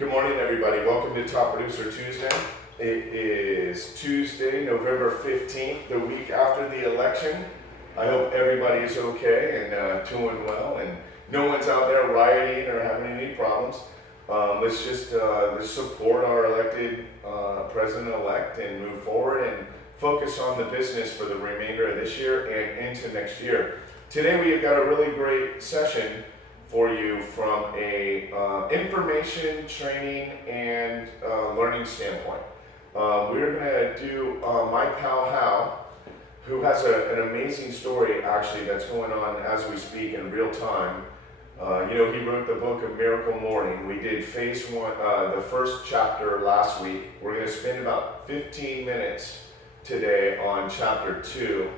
Good morning, everybody. Welcome to Top Producer Tuesday. It is Tuesday, November 15th, the week after the election. I hope everybody is okay and doing well, and no one's out there rioting or having any problems. Let's support our elected president-elect and move forward and focus on the business for the remainder of this year and into next year. Today we have got a really great session for you from a information, training, and learning standpoint. We're gonna do my pal Hal, who has an amazing story actually that's going on as we speak in real time. He wrote the book of Miracle Morning. We did phase one, the first chapter last week. We're gonna spend about 15 minutes today on chapter 2.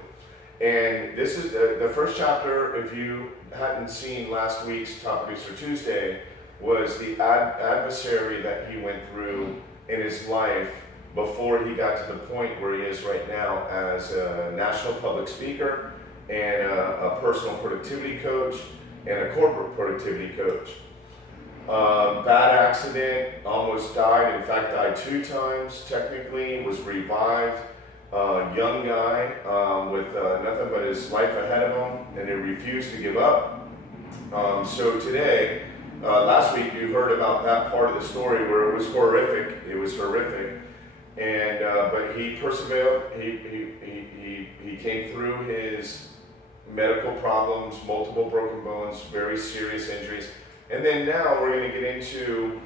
And this is the first chapter. If you hadn't seen last week's Top Producer Tuesday, was the adversary that he went through in his life before he got to the point where he is right now as a national public speaker and a personal productivity coach and a corporate productivity coach. Bad accident, almost died, in fact died 2 times technically, was revived. Young guy with nothing but his life ahead of him, and he refused to give up. So today, last week you heard about that part of the story where it was horrific. It was horrific, and but he persevered. He came through his medical problems, multiple broken bones, very serious injuries, and then now we're going to get into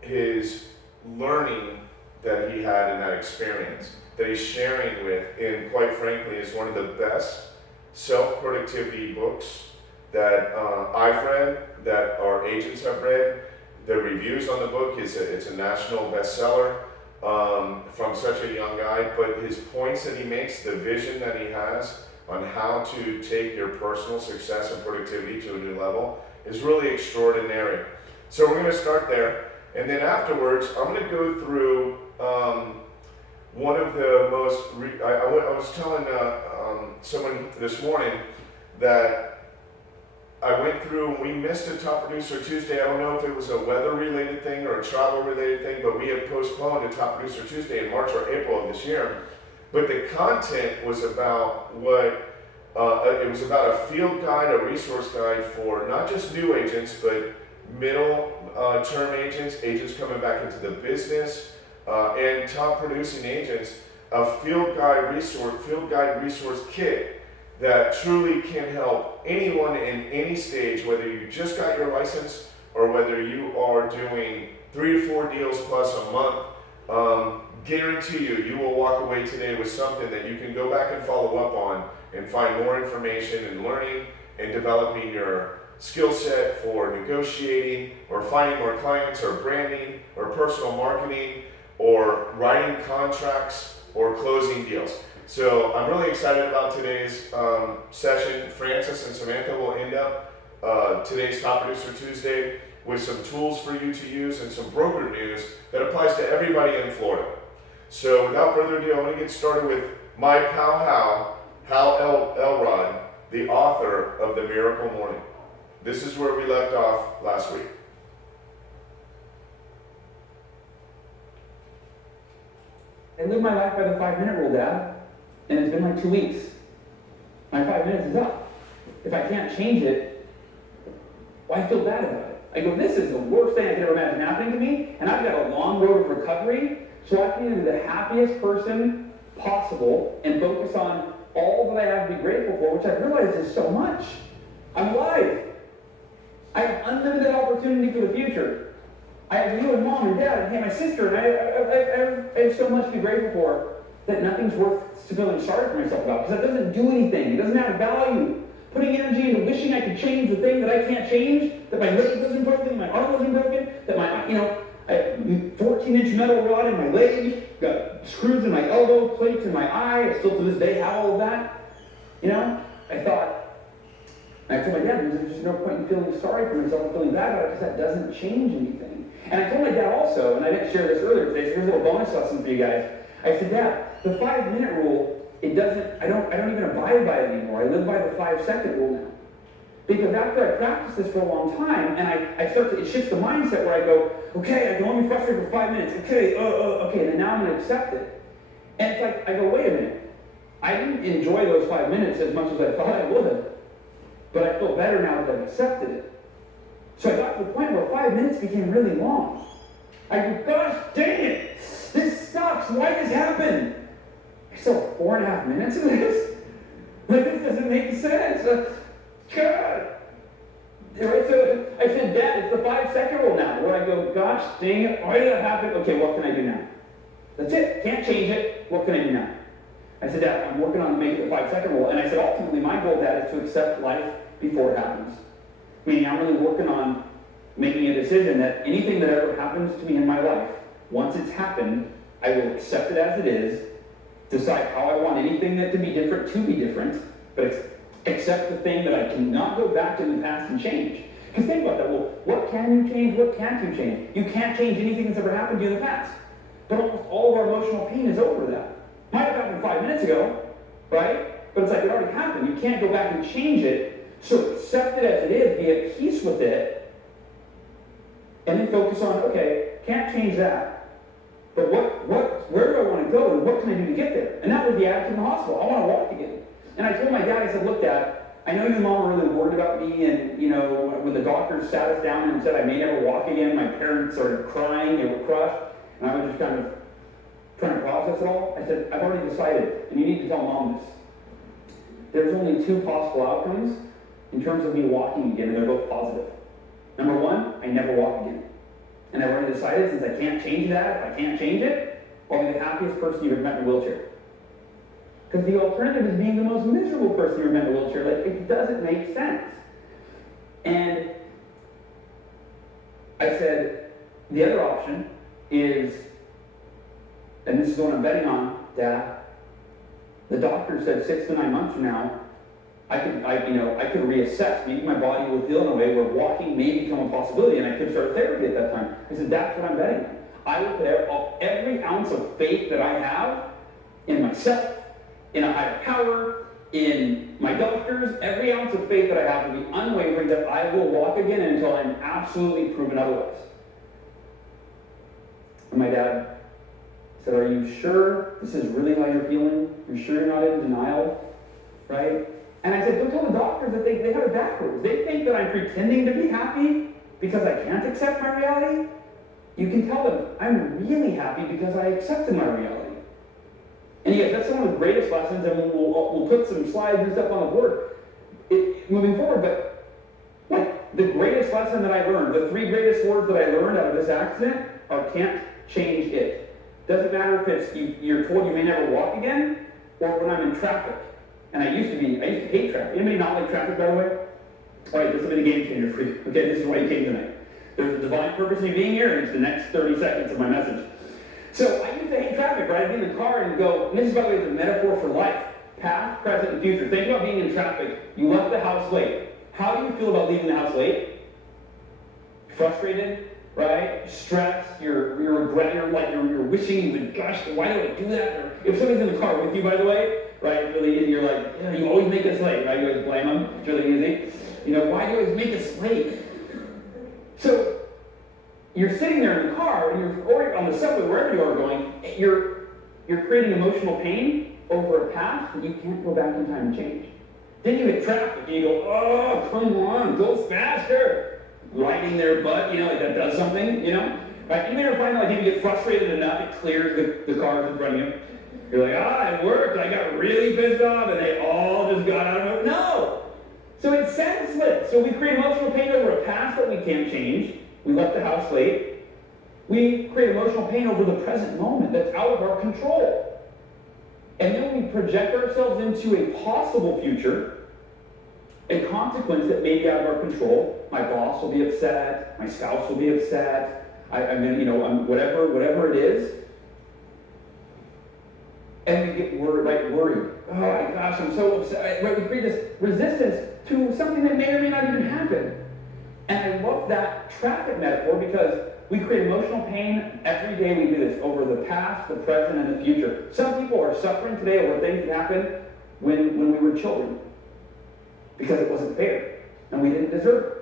his learning that he had in that experience, that he's sharing with, and quite frankly is one of the best self-productivity books that I've read, that our agents have read. The reviews on the book, it's a national bestseller from such a young guy, but his points that he makes, the vision that he has on how to take your personal success and productivity to a new level is really extraordinary. So we're going to start there. And then afterwards, I'm going to go through one of the most, I was telling someone this morning that I went through, and we missed a Top Producer Tuesday. I don't know if it was a weather-related thing or a travel-related thing, but we had postponed a Top Producer Tuesday in March or April of this year. But the content was about it was about a field guide, a resource guide for not just new agents, but middle term agents coming back into the business, and top producing agents, a field guide resource kit that truly can help anyone in any stage, whether you just got your license or whether you are doing 3 to 4 deals plus a month. Guarantee you will walk away today with something that you can go back and follow up on and find more information and learning and developing your skill set for negotiating or finding more clients or branding or personal marketing or writing contracts or closing deals. So I'm really excited about today's session. Francis and Samantha will end up today's Top Producer Tuesday with some tools for you to use and some broker news that applies to everybody in Florida. So without further ado, I'm going to get started with my pal Hal Elrod, the author of The Miracle Morning. This is where we left off last week. I live my life by the 5-minute rule, Dad, and it's been like 2 weeks. My 5 minutes is up. If I can't change it, why feel bad about it? I go, this is the worst thing I could ever imagine happening to me, and I've got a long road of recovery, so I can be the happiest person possible and focus on all that I have to be grateful for, which I realize is so much. I'm alive. I have unlimited opportunity for the future. I have you and Mom and Dad and my sister, and I have so much to be grateful for that nothing's worth feeling sorry for myself about, because that doesn't do anything. It doesn't add value. Putting energy into wishing I could change the thing that I can't change, that my leg wasn't broken, my arm wasn't broken, that I have 14-inch metal rod in my leg, got screws in my elbow, plates in my eye. I still to this day have all of that. I thought, and I told my dad, there's just no point in feeling sorry for myself and feeling bad about it, because that doesn't change anything. And I told my dad also, and I didn't share this earlier today, so here's a little bonus lesson for you guys. I said, Dad, the 5-minute rule, I don't even abide by it anymore. I live by the 5-second rule now. Because after I practice this for a long time, and it shifts the mindset where I go, okay, I can only be frustrated for 5 minutes, okay, and then now I'm going to accept it. And it's like, I go, wait a minute, I didn't enjoy those 5 minutes as much as I thought I would, but I feel better now that I've accepted it. So I got to the point where 5 minutes became really long. I go, gosh dang it, this sucks, why did this happen? I still have 4.5 minutes of this? Like, this doesn't make sense. God. Right, so I said, Dad, it's the 5-second rule now, where I go, gosh dang it, why did that happen? Okay, what can I do now? That's it, can't change it, what can I do now? I said, Dad, I'm working on making the 5-second rule, and I said, ultimately, my goal, Dad, is to accept life before it happens. Meaning, I'm really working on making a decision that anything that ever happens to me in my life, once it's happened, I will accept it as it is, decide how I want anything that to be different, but accept the thing that I cannot go back to the past and change. Because think about that, well, what can you change, what can't you change? You can't change anything that's ever happened to you in the past. But almost all of our emotional pain is over that. Might have happened 5 minutes ago, right? But it's like it already happened. You can't go back and change it. So accept it as it is, be at peace with it, and then focus on, okay, can't change that. But where do I want to go, and what can I do to get there? And that was the attitude in the hospital. I want to walk again. And I told my dad, I said, look, Dad, I know you and Mom were really worried about me, and, when the doctors sat us down and said I may never walk again, my parents started crying, they were crushed, and I was just kind of trying to process it all. I said, I've already decided, and you need to tell Mom this. There's only 2 possible outcomes in terms of me walking again, and they're both positive. Number 1, I never walk again. And I've already decided, since I can't change that, if I can't change it, I'll be the happiest person you've ever met in a wheelchair. Because the alternative is being the most miserable person you ever met in a wheelchair. Like, it doesn't make sense. And I said, the other option is, and this is what I'm betting on, Dad, the doctor said 6 to 9 months from now, I could reassess. Maybe my body will heal in a way where walking may become a possibility, and I could start therapy at that time. I said, that's what I'm betting on. I will put every ounce of faith that I have in myself, in a higher power, in my doctors, every ounce of faith that I have will be unwavering that I will walk again until I'm absolutely proven otherwise. And my dad said, are you sure this is really how you're feeling? You're sure you're not in denial? Right? And I said, don't tell the doctors that they have it backwards. They think that I'm pretending to be happy because I can't accept my reality. You can tell them, I'm really happy because I accepted my reality. And yes, that's one of the greatest lessons, and we'll put some slides and stuff on the board moving forward, but like the greatest lesson that I learned, the 3 greatest words that I learned out of this accident are can't change it. Doesn't matter if it's you're told you may never walk again, or when I'm in traffic. And I used to hate traffic. Anybody not like traffic, by the way? All right, this has been a game changer for you. Okay, this is why you came tonight. There's a divine purpose in you being here, and it's the next 30 seconds of my message. So I used to hate traffic, right? I'd be in the car and go, and this is, by the way, the metaphor for life. Past, present, and future. Think about being in traffic. You left the house late. How do you feel about leaving the house late? Frustrated, right? Stressed, you're wishing you would, gosh, why do I do that? Or if somebody's in the car with you, by the way, right, it's really easy, you're like, yeah, you always make us late, right? You always blame them. It's really easy. Why do you always make us late? So, you're sitting there in the car, and or on the subway, wherever you are going, you're creating emotional pain over a past that you can't go back in time and change. Then you hit traffic, and you go, oh, come on, go faster. Riding their butt, like that does something, Right? You ever find, like, if you get frustrated enough, it clears the cars in front of you. You're like, it worked, I got really pissed off, and they all just got out of it. No! So it's senseless. So we create emotional pain over a past that we can't change. We left the house late. We create emotional pain over the present moment that's out of our control. And then we project ourselves into a possible future, a consequence that may be out of our control. My boss will be upset, my spouse will be upset, whatever it is. And we get worried. Oh my gosh, I'm so upset. We create this resistance to something that may or may not even happen. And I love that traffic metaphor because we create emotional pain every day we do this over the past, the present, and the future. Some people are suffering today over things that happened when we were children because it wasn't fair. and we didn't deserve it.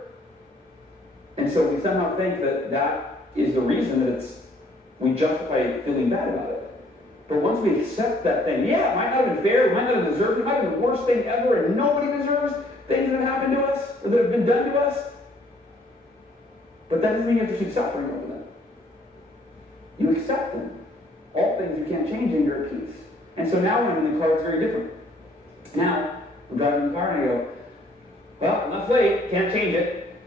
And so we somehow think that that is the reason that we justify feeling bad about it. But once we accept that thing, yeah, it might not have been fair, it might not have deserved it, it might have been the worst thing ever, and nobody deserves things that have happened to us, or that have been done to us. But that doesn't mean you have to keep suffering over them. You accept them. All things you can't change, and you're at peace. And so now when I'm in the car, it's very different. Now, I'm driving the car and I go, well, I'm not late, can't change it.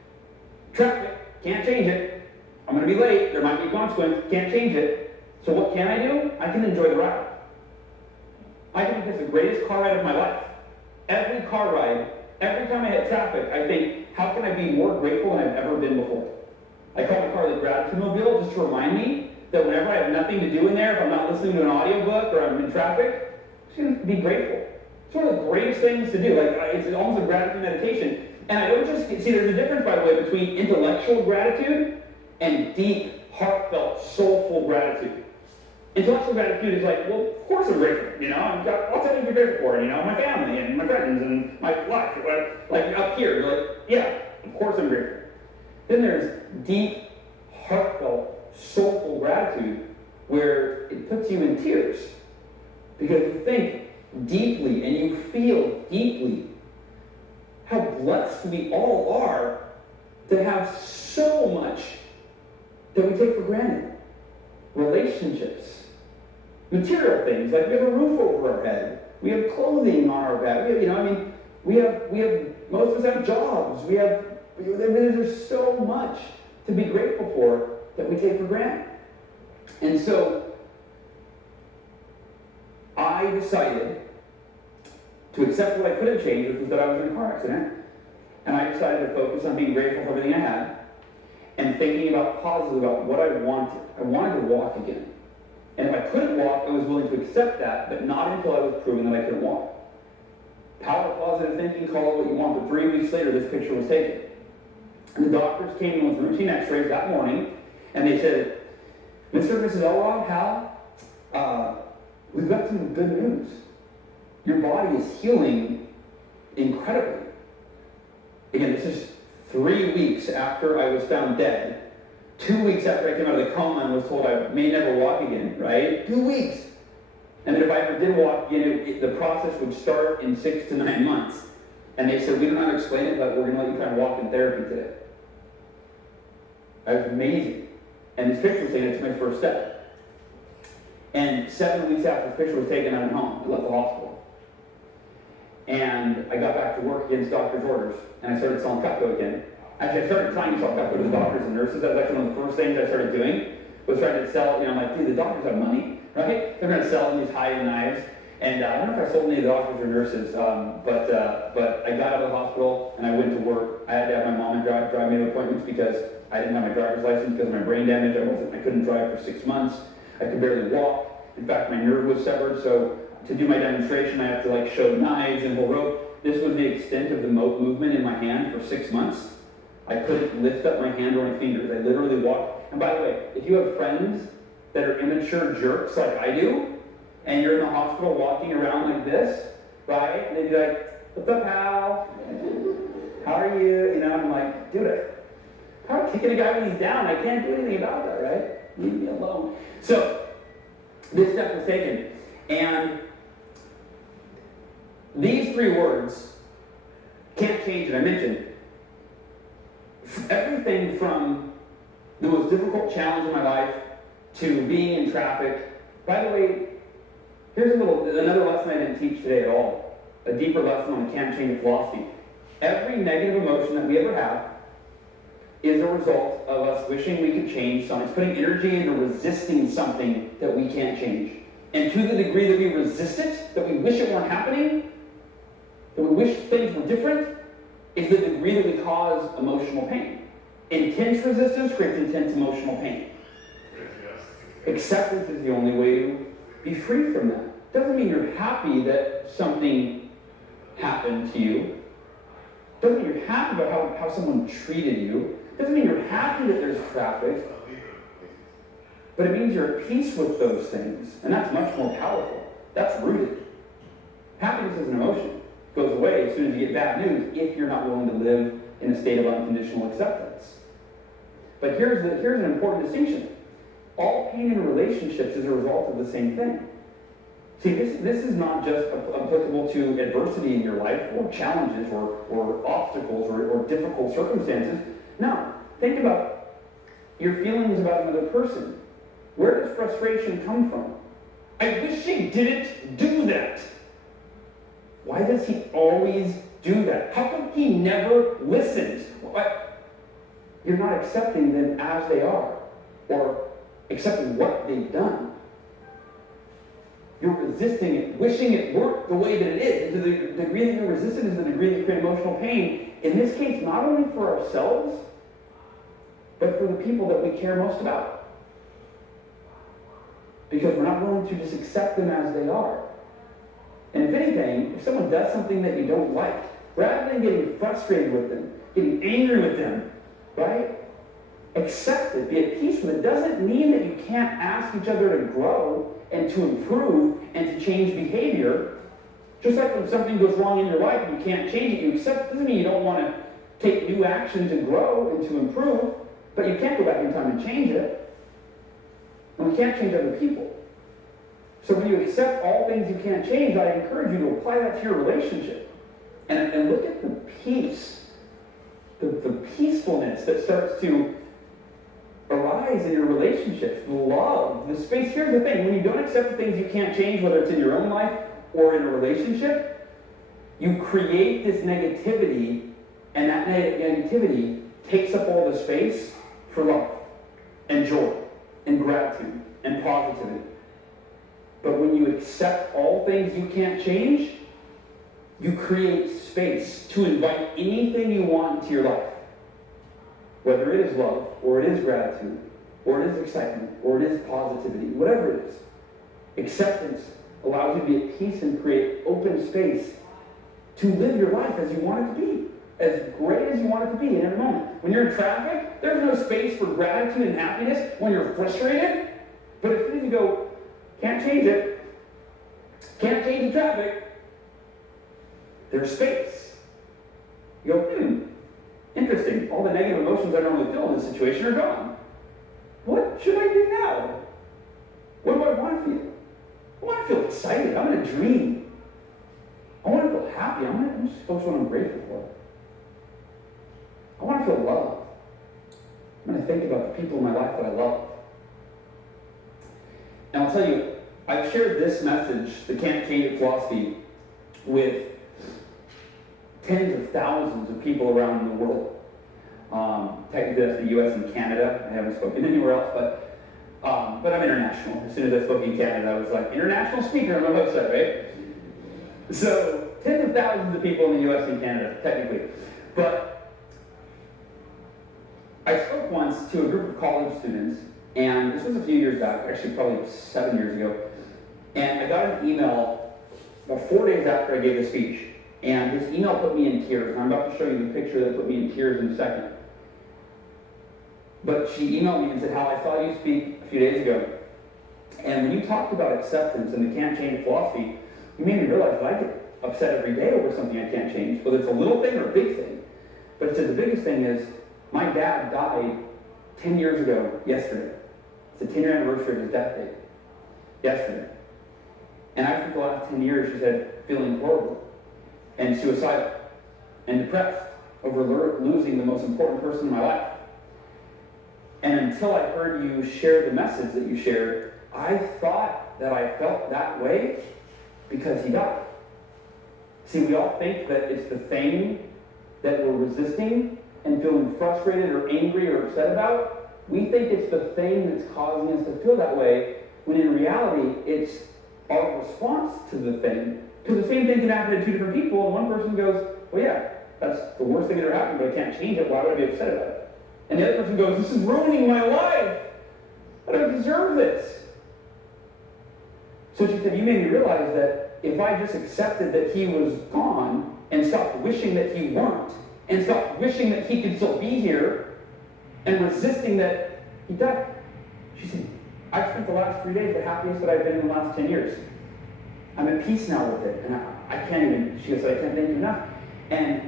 Traffic, can't change it. I'm going to be late, there might be a consequence, can't change it. So what can I do? I can enjoy the ride. I think it's the greatest car ride of my life. Every car ride, every time I hit traffic, I think, how can I be more grateful than I've ever been before? I call my car the Gratitude Mobile just to remind me that whenever I have nothing to do in there, if I'm not listening to an audiobook or I'm in traffic, I'm just going to be grateful. It's one of the greatest things to do. It's almost a gratitude meditation. And I don't just see there's a difference, by the way, between intellectual gratitude and deep, heartfelt, soulful gratitude. Intellectual gratitude is like, well, of course I'm grateful. I'll tell you what you're grateful for. My family and my friends and my life. Like up here, you're like, yeah, of course I'm grateful. Then there's deep, heartfelt, soulful gratitude where it puts you in tears because you think deeply and you feel deeply how blessed we all are to have so much that we take for granted. Relationships, material things, like we have a roof over our head, we have clothing on our back, we have most of us have jobs, there's so much to be grateful for that we take for granted. And so I decided to accept what I could have changed, which was that I was in a car accident. And I decided to focus on being grateful for everything I had and thinking about positive about what I wanted. I wanted to walk again. And if I couldn't walk, I was willing to accept that, but not until I was proven that I couldn't walk. Power of positive thinking, call it what you want, but 3 weeks later, this picture was taken. And the doctors came in with routine x-rays that morning, and they said, Mr. and Mrs. Elrod, Hal, we've got some good news. Your body is healing incredibly. Again, this is 3 weeks after I was found dead. 2 weeks after I came out of the coma and was told I may never walk again, right? 2 weeks. And that if I ever did walk again, the process would start in 6 to 9 months. And they said, we don't know how to explain it, but we're going to let you try and walk in therapy today. That was amazing. And this picture was taken, it's my first step. And 7 weeks after this picture was taken, I went home. I left the hospital. And I got back to work against doctor's orders. And I started selling Cutco again. Actually, I started trying to sell Cutco to the doctors and nurses. That was actually one of the first things I started doing, was trying to sell, I'm like, dude, the doctors have money, right? They're going to sell these high-end knives. And I don't know if I sold any of the doctors or nurses, but I got out of the hospital and I went to work. I had to have my mom drive me to appointments because I didn't have my driver's license because of my brain damage. I couldn't drive for 6 months. I could barely walk. In fact, my nerve was severed, so to do my demonstration, I have to show knives and whole rope. This was the extent of the movement in my hand for 6 months. I couldn't lift up my hand or my fingers. I literally walked. And by the way, if you have friends that are immature jerks like I do, and you're in the hospital walking around like this, right? And they'd be like, what's up, Hal? How are you? I'm like, dude, how am I kicking a guy when he's down? I can't do anything about that, right? Leave me alone. So, this step was taken. And these 3 words can't change it. I mentioned everything from the most difficult challenge in my life to being in traffic. By the way, here's another lesson I didn't teach today at all. A deeper lesson on can't change philosophy. Every negative emotion that we ever have is a result of us wishing we could change something. It's putting energy into resisting something that we can't change. And to the degree that we resist it, that we wish it weren't happening, that we wish things were different, is the degree that we cause emotional pain. Intense resistance creates intense emotional pain. Acceptance is the only way to be free from that. Doesn't mean you're happy that something happened to you. Doesn't mean you're happy about how someone treated you. Doesn't mean you're happy that there's traffic. But it means you're at peace with those things. And that's much more powerful. That's rooted. Happiness is an emotion. It goes away as soon as you get bad news if you're not willing to live in a state of unconditional acceptance. But here's an important distinction. All pain in relationships is a result of the same thing. See, this is not just applicable to adversity in your life, or challenges, or obstacles, or difficult circumstances. No, think about your feelings about another person. Where does frustration come from? I wish he didn't do that. Why does he always do that? How come he never listens? You're not accepting them as they are, or accepting what they've done. You're resisting it, wishing it weren't the way that it is. And to the degree that you resist it is the degree that you create emotional pain. In this case, not only for ourselves, but for the people that we care most about. Because we're not willing to just accept them as they are. And if anything, if someone does something that you don't like, rather than getting frustrated with them, getting angry with them, right? Accept it, be at peace with it. Doesn't mean that you can't ask each other to grow and to improve and to change behavior. Just like when something goes wrong in your life and you can't change it, you accept it. Doesn't mean you don't want to take new action to grow and to improve, but you can't go back in time and change it. And we can't change other people. So when you accept all things you can't change, I encourage you to apply that to your relationship. And look at the peace, the peacefulness that starts to arise in your relationships, the love, the space. Here's the thing, when you don't accept the things you can't change, whether it's in your own life or in a relationship, you create this negativity, and that negativity takes up all the space for love and joy and gratitude and positivity. But when you accept all things you can't change, you create space to invite anything you want into your life. Whether it is love, or it is gratitude, or it is excitement, or it is positivity, whatever it is. Acceptance allows you to be at peace and create open space to live your life as you want it to be, as great as you want it to be in every moment. When you're in traffic, there's no space for gratitude and happiness when you're frustrated. But as soon as you go, can't change it, can't change the traffic, there's space. You go, interesting. All the negative emotions I normally feel in this situation are gone. What should I do now? What do I want to feel? I want to feel excited. I'm going to dream. I want to feel happy. I'm just focus on what I'm grateful for. I want to feel loved. I'm going to think about the people in my life that I love. And I'll tell you, I've shared this message, the Can't Change It philosophy, with tens of thousands of people around the world. Technically that's the US and Canada. I haven't spoken anywhere else, but I'm international. As soon as I spoke in Canada, I was like, international speaker on my website, right? So, tens of thousands of people in the US and Canada, technically. But I spoke once to a group of college students, and this was a few years back, actually probably 7 years ago, and I got an email about 4 days after I gave the speech. And this email put me in tears, and I'm about to show you the picture that put me in tears in a second. But she emailed me and said, "Hal, I saw you speak a few days ago, and when you talked about acceptance and the can't change philosophy, you made me realize that I get upset every day over something I can't change, whether it's a little thing or a big thing." But it said the biggest thing is, my dad died 10 years ago yesterday. It's the 10-year anniversary of his death date. Yesterday. And I spent the last 10 years, she said, feeling horrible and suicidal and depressed over losing the most important person in my life. And until I heard you share the message that you shared, I thought that I felt that way because he died. See, we all think that it's the thing that we're resisting and feeling frustrated or angry or upset about. We think it's the thing that's causing us to feel that way, when in reality, it's our response to the thing. Because the same thing can happen to two different people, and one person goes, "Well, yeah, that's the worst thing that ever happened, but I can't change it. Why would I be upset about it?" And the other person goes, "This is ruining my life. I don't deserve this." So she said, "You made me realize that if I just accepted that he was gone and stopped wishing that he weren't, and stopped wishing that he could still be here, and resisting that he died," she said, "I've spent the last 3 days the happiest that I've been in the last 10 years. I'm at peace now with it, and I can't even," she goes, "I can't thank you enough." And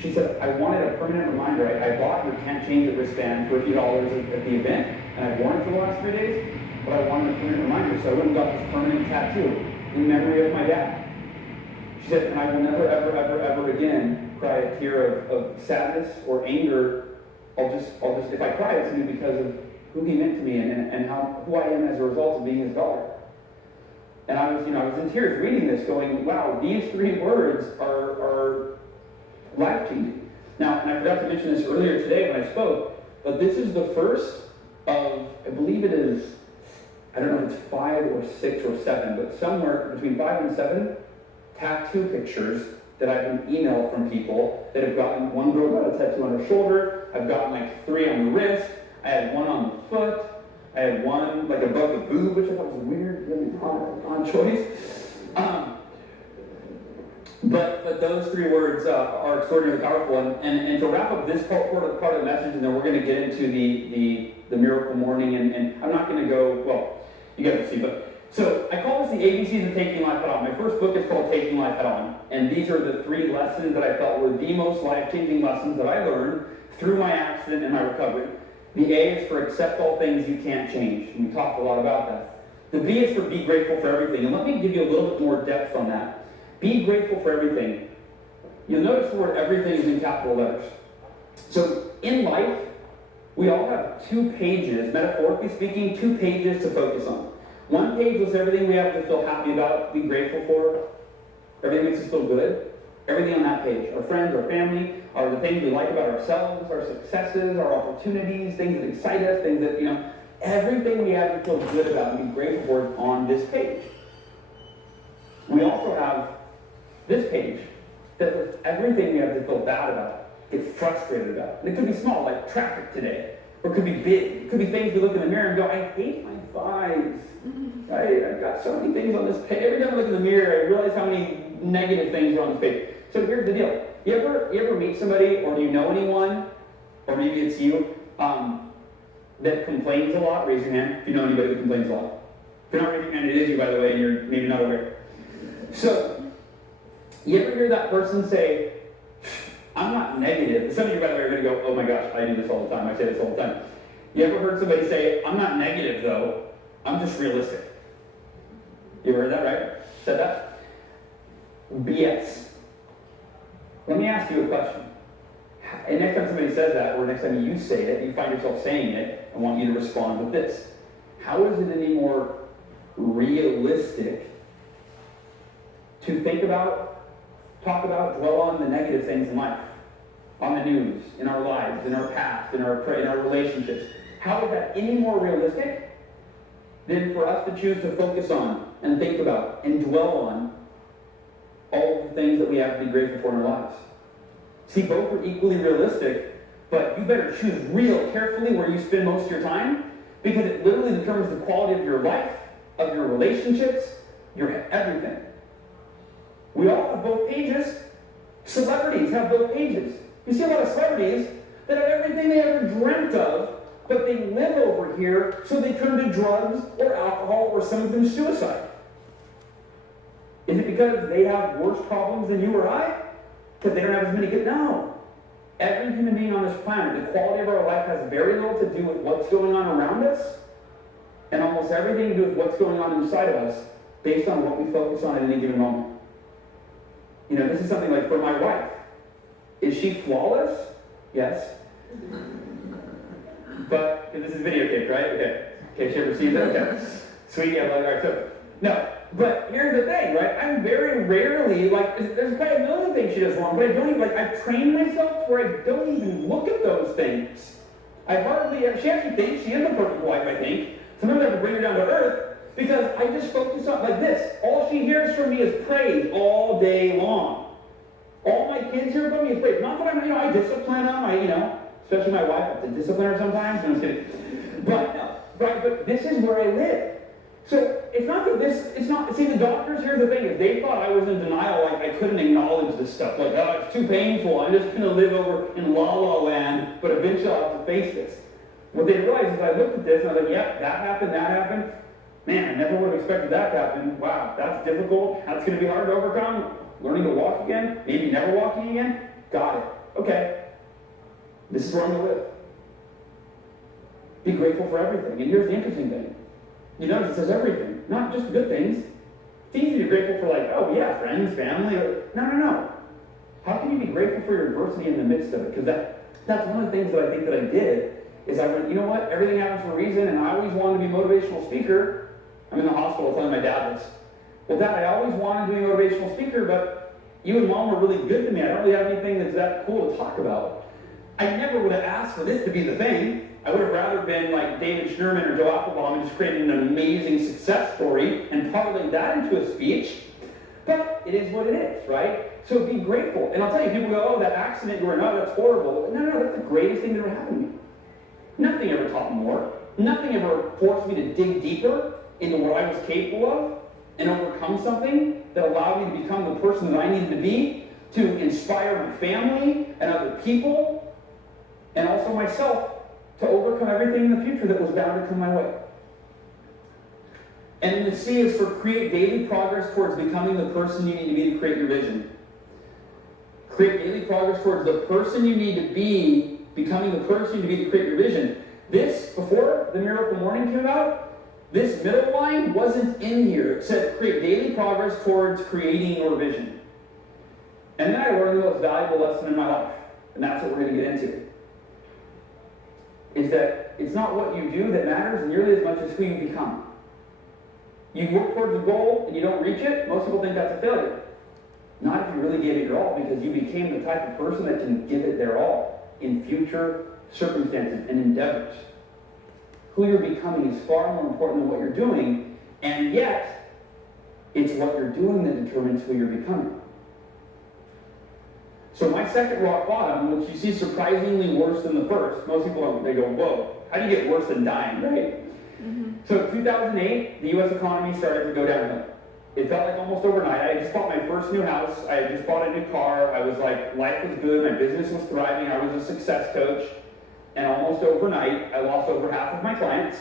she said, I wanted a permanent reminder. I bought your Can't Change It wristband for $50 at the event, and I've worn it for the last 3 days, but I wanted a permanent reminder, so I went and got this permanent tattoo in memory of my dad. She said, and I will never, ever, ever, ever again cry a tear of sadness or anger. I'll just, if I cry, it's going to be because of who he meant to me and who I am as a result of being his daughter. And I was in tears reading this, going, wow, these 3 words are life-changing. Now, and I forgot to mention this earlier today when I spoke, but this is the first of, I believe it is, I don't know if it's 5 or 6 or 7, but somewhere between 5 and 7 tattoo pictures that I've been emailed from people that have gotten. One girl got a tattoo on her shoulder. I've gotten like 3 on the wrist. I had 1 on the foot. I had 1 like above the boob, which I thought was a weird, really odd choice. But those 3 words are extraordinarily powerful. And to wrap up this part of the message, and then we're going to get into the miracle morning. And I'm not going to go, well, you guys will see, but so I call this the ABCs of Taking Life Head On. My first book is called Taking Life Head On, and these are the 3 lessons that I felt were the most life-changing lessons that I learned through my accident and my recovery. The A is for accept all things you can't change, and we talked a lot about that. The B is for be grateful for everything, and let me give you a little bit more depth on that. Be grateful for everything. You'll notice the word everything is in capital letters. So in life, we all have 2 pages, metaphorically speaking, 2 pages to focus on. 1 page was everything we have to feel happy about, be grateful for, everything makes us feel good. Everything on that page, our friends, our family, are the things we like about ourselves, our successes, our opportunities, things that excite us, things that, everything we have to feel good about and be grateful for on this page. We also have this page that lists everything we have to feel bad about, get frustrated about. And it could be small, like traffic today, or it could be big. It could be things we look in the mirror and go, I hate my thighs. I've got so many things on this page. Every time I look in the mirror, I realize how many negative things are on this page. So here's the deal. You ever meet somebody, or do you know anyone, or maybe it's you, that complains a lot? Raise your hand if you know anybody that complains a lot. If you're not raising your hand, it is you, by the way, and you're maybe not aware. So, you ever hear that person say, I'm not negative? Some of you, by the way, are going to go, oh my gosh, I do this all the time. I say this all the time. You ever heard somebody say, I'm not negative, though. I'm just realistic. You ever heard that, right? Said that? BS. Let me ask you a question. And next time somebody says that, or next time you say it, you find yourself saying it, I want you to respond with this. How is it any more realistic to think about, talk about, dwell on the negative things in life? On the news, in our lives, in our past, in our relationships. How is that any more realistic than for us to choose to focus on and think about and dwell on all of the things that we have to be grateful for in our lives? See, both are equally realistic, but you better choose real carefully where you spend most of your time, because it literally determines the quality of your life, of your relationships, your everything. We all have both pages. Celebrities have both pages. You see a lot of celebrities that have everything they ever dreamt of, but they live over here, so they turn to drugs or alcohol, or some of them suicide. Is it because they have worse problems than you or I? Because they don't have as many good? No. Every human being on this planet, the quality of our life has very little to do with what's going on around us, and almost everything to do with what's going on inside of us, based on what we focus on at any given moment. This is something like for my wife. Is she flawless? Yes. But this is videotaped, right? Okay, she ever sees it? Okay. Sweet, yeah, all right, so, no. But here's the thing, right? I'm very rarely, there's probably a million things she does wrong, but I don't even, I've trained myself to where I don't even look at those things. She actually thinks she is the perfect wife, I think. Sometimes I have to bring her down to earth, because I just focus on, like this. All she hears from me is praise all day long. All my kids hear from me is praise. Not that I discipline them, especially my wife, I have to discipline her sometimes. No, I'm just kidding. But this is where I live. So it's not, see, the doctors, here's the thing, is they thought I was in denial, I couldn't acknowledge this stuff, it's too painful, I'm just going to live over in La La Land, but eventually I'll have to face this. What they realized is I looked at this and I was like, yep, that happened. Man, I never would have expected that to happen. Wow, that's difficult, that's going to be hard to overcome. Learning to walk again, maybe never walking again, got it. Okay, this is where I'm going to live. Be grateful for everything. And here's the interesting thing. You notice it says everything, not just good things. It's easy to be grateful for like, oh yeah, friends, family. No. How can you be grateful for your adversity in the midst of it? Because that's one of the things that I think that I did is I went, you know what, everything happens for a reason, and I always wanted to be a motivational speaker. I'm in the hospital telling my dad this. Well, Dad, I always wanted to be a motivational speaker, but you and Mom were really good to me. I don't really have anything that's that cool to talk about. I never would have asked for this to be the thing. I would have rather been like David Schnurman or Joe Applebaum and just created an amazing success story and parlayed that into a speech. But it is what it is, right? So be grateful. And I'll tell you, people go, oh, that accident you were in, oh, that's horrible. No, that's the greatest thing that ever happened to me. Nothing ever taught me more. Nothing ever forced me to dig deeper into what I was capable of and overcome something that allowed me to become the person that I needed to be, to inspire my family and other people, and also myself, to overcome everything in the future that was bound to come my way. And then the C is for create daily progress towards becoming the person you need to be to create your vision. Create daily progress towards the person you need to be, becoming the person you need to be to create your vision. This, before the Miracle Morning came out, this middle line wasn't in here. It said create daily progress towards creating your vision. And then I learned the most valuable lesson in my life, and that's what we're going to get into. Is that it's not what you do that matters nearly as much as who you become. You work towards a goal and you don't reach it, most people think that's a failure. Not if you really gave it your all, because you became the type of person that can give it their all in future circumstances and endeavors. Who you're becoming is far more important than what you're doing, and yet, it's what you're doing that determines who you're becoming. So my second rock bottom, which you see surprisingly worse than the first, most people, they go, whoa, how do you get worse than dying, right? Mm-hmm. So in 2008, the U.S. economy started to go downhill. It felt like almost overnight. I had just bought my first new house. I had just bought a new car. I was like, life was good. My business was thriving. I was a success coach. And almost overnight, I lost over half of my clients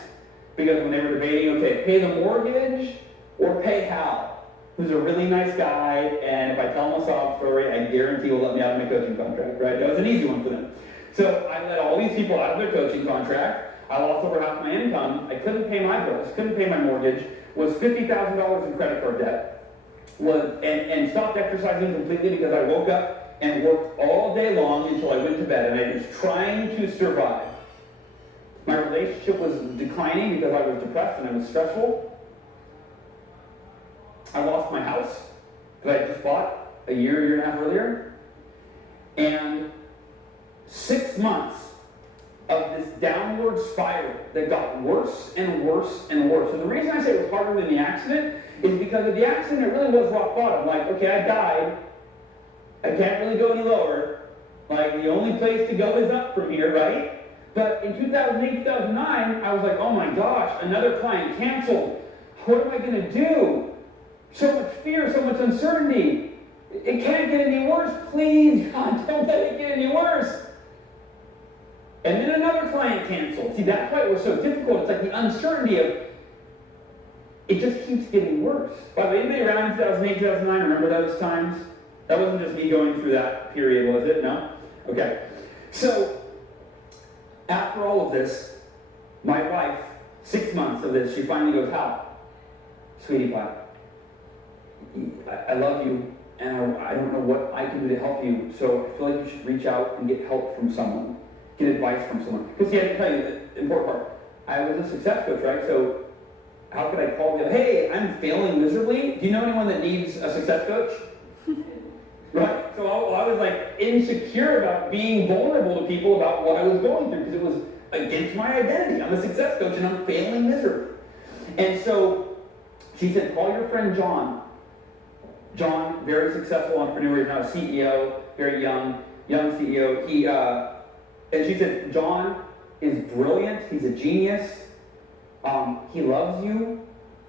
because when they were debating, okay, pay the mortgage or pay Hal, who's a really nice guy, and if I tell him a sob story, I guarantee he'll let me out of my coaching contract, right? That was an easy one for them. So I let all these people out of their coaching contract. I lost over half my income. I couldn't pay my bills, couldn't pay my mortgage, was $50,000 in credit card debt, and stopped exercising completely because I woke up and worked all day long until I went to bed, and I was trying to survive. My relationship was declining because I was depressed and I was stressful. I lost my house that I just bought a year and a half earlier. And 6 months of this downward spiral that got worse and worse and worse. And the reason I say it was harder than the accident is because of the accident, it really was rock bottom. Like, okay, I died. I can't really go any lower. Like, the only place to go is up from here, right? But in 2008, 2009, I was like, oh my gosh, another client canceled. What am I going to do? So much fear, so much uncertainty. It can't get any worse. Please, God, don't let it get any worse. And then another client canceled. See, that's why it was so difficult. It's like the uncertainty of, it just keeps getting worse. By the way, anybody around in 2008, 2009, remember those times? That wasn't just me going through that period, was it? No? Okay. So, after all of this, my wife, 6 months of this, she finally goes, Hal, sweetie pie, I love you, and I don't know what I can do to help you, so I feel like you should reach out and get help from someone, get advice from someone. Because see, I didn't tell you the important part. I was a success coach, right? So how could I call you? Hey, I'm failing miserably. Do you know anyone that needs a success coach? Right? So I was like insecure about being vulnerable to people about what I was going through because it was against my identity. I'm a success coach and I'm failing miserably. And so she said, call your friend John. John, very successful entrepreneur, he's now a CEO, very young CEO. And she said, John is brilliant, he's a genius, he loves you,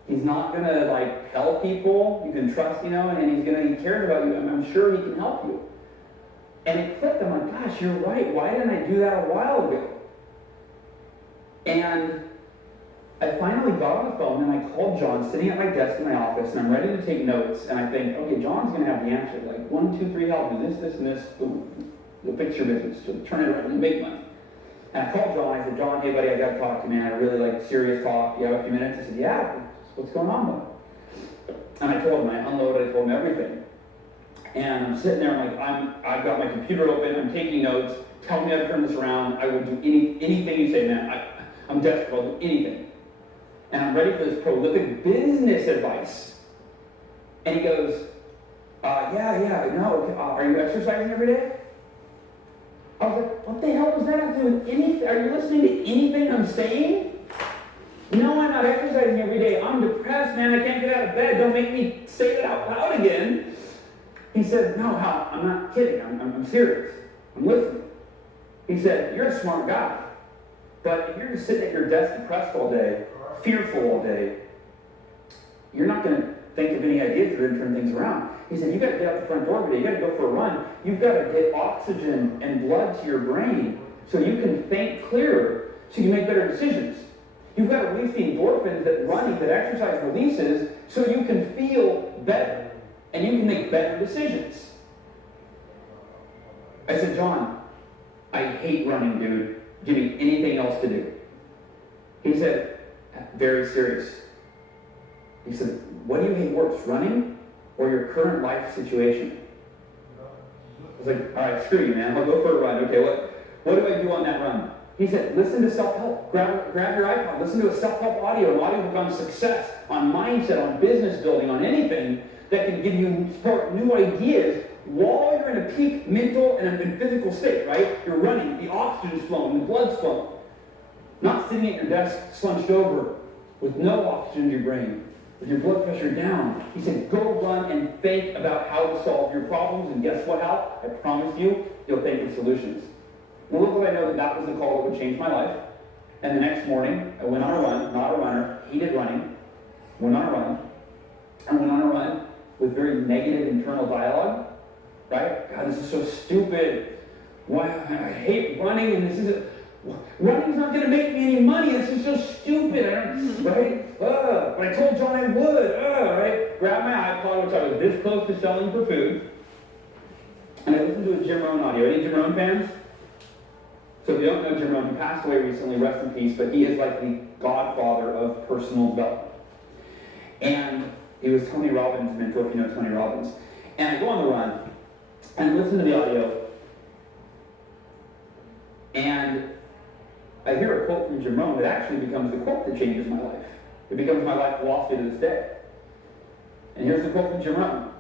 he's not gonna like tell people, you can trust, and he cares about you, and I'm sure he can help you. And it clicked, I'm like, gosh, you're right, why didn't I do that a while ago? And I finally got on the phone and I called John, sitting at my desk in my office, and I'm ready to take notes, and I think, okay, John's gonna have the answer, like 1, 2, 3, help me, this, and this, boom. You'll fix your business. You'll turn it around and make money. And I called John. I said, John, hey buddy, I got to talk to you, man. I really like serious talk. You have a few minutes? He said, yeah. What's going on, bud? And I told him, I unloaded, I told him everything. And I'm sitting there, I've got my computer open, I'm taking notes. Tell me how to turn this around. I will do anything you say, man. I'm desperate. I'll do anything. And I'm ready for this prolific business advice. And he goes, no. Are you exercising every day? I was like, what the hell does that have to do with anything? Are you listening to anything I'm saying? No, I'm not exercising every day. I'm depressed, man. I can't get out of bed. Don't make me say it out loud again. He said, no, Hal, I'm not kidding. I'm serious. I'm listening. He said, you're a smart guy. But if you're just sitting at your desk depressed all day, fearful all day, you're not going to think of any ideas that are going to turn things around. He said, you've got to get out the front door every day. You've got to go for a run. You've got to get oxygen and blood to your brain so you can think clearer, so you make better decisions. You've got to release the endorphins that running, that exercise releases, so you can feel better and you can make better decisions. I said, John, I hate running, dude. Give me anything else to do. He said, very serious. He said, what do you hate worse, running or your current life situation? I was like, all right, screw you, man. I'll go for a run. Okay, what do I do on that run? He said, listen to self-help. Grab your iPod. Listen to a self-help audio, an audiobook on success, on mindset, on business building, on anything that can give you new ideas while you're in a peak mental and physical state, right? You're running, the oxygen's flowing, the blood's flowing. Not sitting at your desk slunched over with no oxygen in your brain, with your blood pressure down. He said, go run and think about how to solve your problems, and guess what, Hal? I promise you'll think of solutions. Well, little did I know that was the call that would change my life. And the next morning, I went on a run, not a runner, hated running, went on a run, and went on a run with very negative internal dialogue, right? God, this is so stupid. Why, I hate running, and running's not going to make me any money. This is so stupid, right? But I told John I would, right? Grabbed my iPod, which I was this close to selling for food, and I listened to a Jim Rohn audio. Any Jim Rohn fans? So if you don't know Jim Rohn, he passed away recently, rest in peace, but he is like the godfather of personal development. And he was Tony Robbins' mentor, if you know Tony Robbins. And I go on the run, and listen to the audio, and I hear a quote from Jim Rohn that actually becomes the quote that changes my life. It becomes my life philosophy to this day. And here's the quote from Jim Rohn.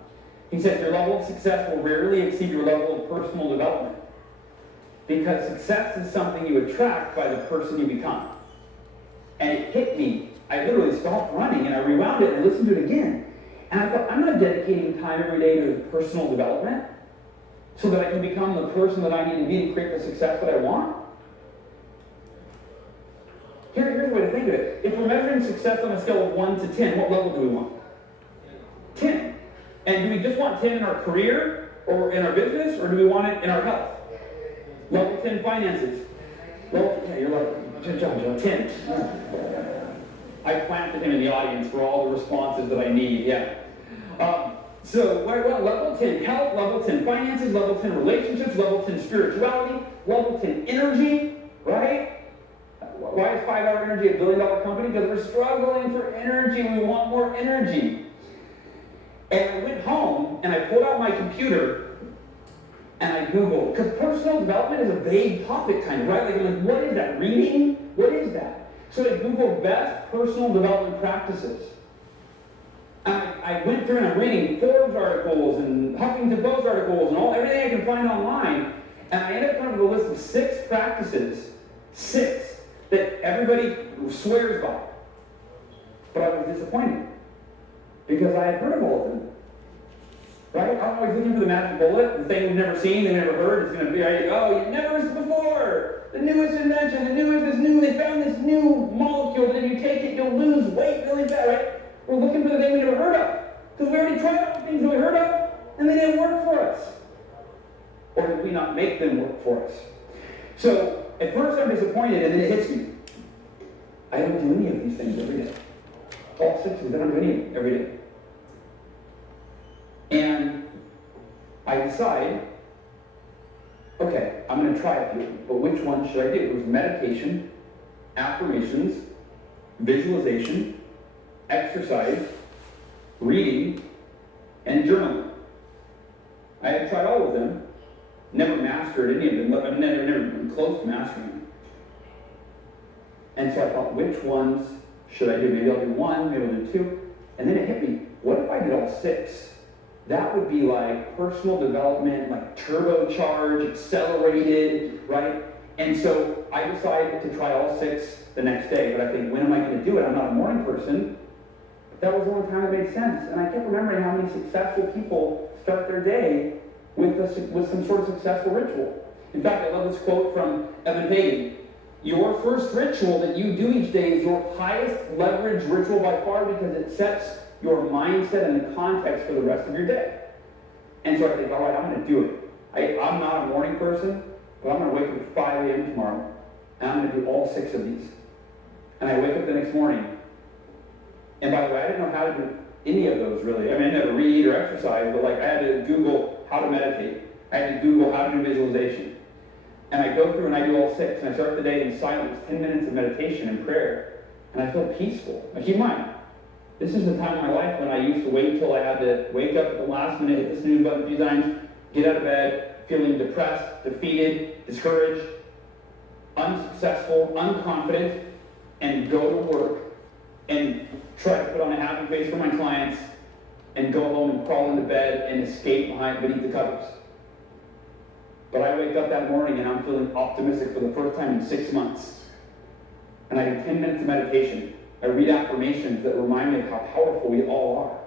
He says, your level of success will rarely exceed your level of personal development. Because success is something you attract by the person you become. And it hit me. I literally stopped running and I rewound it and I listened to it again. And I thought, I'm not dedicating time every day to personal development so that I can become the person that I need to be to create the success that I want. Here's the way to think of it. If we're measuring success on a scale of 1 to 10, what level do we want? 10. And do we just want 10 in our career or in our business, or do we want it in our health? Level 10 finances. You're like, John, 10. I planted him in the audience for all the responses that I need, yeah. So, level 10 health, level 10 finances, level 10 relationships, level 10 spirituality, level 10 energy, right? Why is 5 Hour Energy a billion-dollar company? Because we're struggling for energy. We want more energy. And I went home, and I pulled out my computer, and I Googled, because personal development is a vague topic, kind of, right? Like, what is that? Reading? What is that? So I Googled best personal development practices. And I went through and I'm reading Forbes articles and Huffington Post articles and everything I can find online. And I ended up coming with a list of 6 practices, 6, that everybody swears by. But I was disappointed because I had heard of all of them. Right? I'm always looking for the magic bullet, the thing we've never seen, they've never heard. It's going to be, you've never heard this before. The newest invention, they found this new molecule that if you take it, you'll lose weight really fast, right? We're looking for the thing we never heard of. Because we already tried all the things that we heard of, and they didn't work for us. Or did we not make them work for us? So, at first I'm disappointed, and then it hits me. I don't do any of these things every day. All 6 of them, I don't do any every day. And I decide, okay, I'm going to try it, but which one should I do? It was meditation, affirmations, visualization, exercise, reading, and journaling. I had tried all of them, never mastered any of them, but I've never been close to mastering them. And so I thought, which ones should I do? Maybe I'll do one, maybe I'll do two. And then it hit me, what if I did all six? That would be like personal development, like turbocharged, accelerated, right? And so I decided to try all six the next day, but I think, when am I going to do it? I'm not a morning person. That was the only time it made sense. And I kept remembering how many successful people start their day with some sort of successful ritual. In fact, I love this quote from Evan Pagan. Your first ritual that you do each day is your highest leverage ritual by far, because it sets your mindset and the context for the rest of your day. And so I think, all right, I'm going to do it. I'm not a morning person, but I'm going to wake up at 5 a.m. tomorrow, and I'm going to do all six of these. And I wake up the next morning, and by the way, I didn't know how to do any of those really. I mean, I never read or exercise, but like I had to Google how to meditate. I had to Google how to do visualization. And I go through and I do all six, and I start the day in silence, 10 minutes of meditation and prayer, and I feel peaceful. Now keep in mind, this is the time of my life when I used to wait until I had to wake up at the last minute, hit the snooze button a few times, get out of bed, feeling depressed, defeated, discouraged, unsuccessful, unconfident, and go to work and try to put on a happy face for my clients and go home and crawl into bed and escape beneath the covers. But I wake up that morning and I'm feeling optimistic for the first time in 6 months. And I do 10 minutes of meditation. I read affirmations that remind me of how powerful we all are.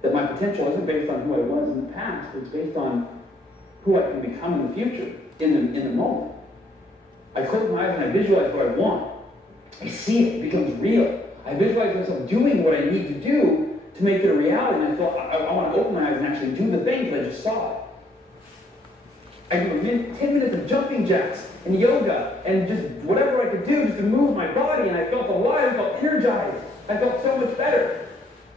That my potential isn't based on who I was in the past, it's based on who I can become in the future, in the moment. I close my eyes and I visualize what I want. I see it, it becomes real. I visualize myself doing what I need to do to make it a reality. And I thought, I want to open my eyes and actually do the thing because I just saw it. I do 10 minutes of jumping jacks and yoga and just whatever I could do just to move my body, and I felt alive, I felt energized, I felt so much better.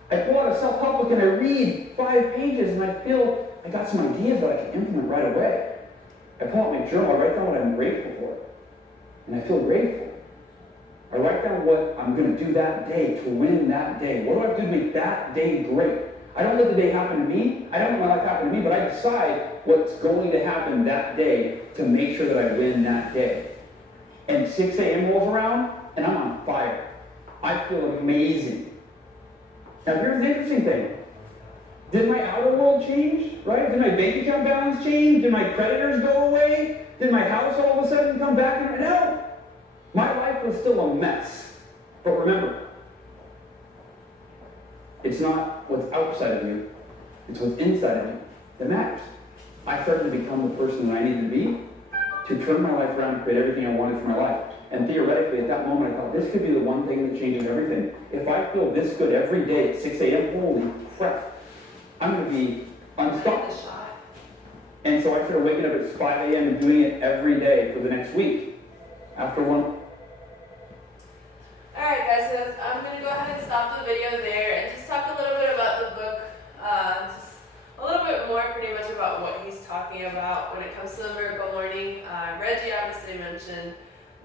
I pull out a self-help book and I read 5 pages and I feel I got some ideas that I can implement right away. I pull out my journal, I write down what I'm grateful for, and I feel grateful. I write down what I'm going to do that day to win that day. What do I have to do to make that day great? I don't let the day happen to me. I don't let my life happen to me, but I decide what's going to happen that day to make sure that I win that day. And 6 a.m. rolls around, and I'm on fire. I feel amazing. Now here's the interesting thing. Did my outer world change, right? Did my bank account balance change? Did my creditors go away? Did my house all of a sudden come back? No. My life was still a mess. But remember, it's not what's outside of you, it's what's inside of you that matters. I started to become the person that I needed to be to turn my life around and create everything I wanted for my life. And theoretically, at that moment, I thought, this could be the one thing that changes everything. If I feel this good every day at 6 a.m., holy crap, I'm going to be unstoppable. And so I started waking up at 5 a.m. and doing it every day for the next week. After one. Alright guys, so I'm going to go ahead and stop the video there and just talk a little bit about the book. Just a little bit more pretty much about what he's talking about when it comes to the Miracle Morning. Reggie obviously mentioned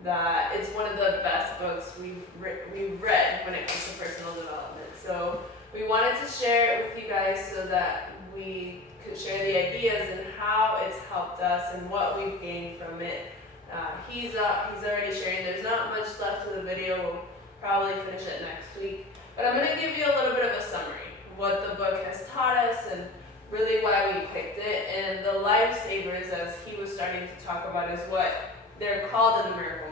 that it's one of the best books we've read when it comes to personal development. So we wanted to share it with you guys so that we could share the ideas and how it's helped us and what we've gained from it. He's already sharing. There's not much left of the video. We'll probably finish it next week. But I'm going to give you a little bit of a summary of what the book has taught us and really why we picked it. And the lifesavers, as he was starting to talk about, is what they're called in the Miracle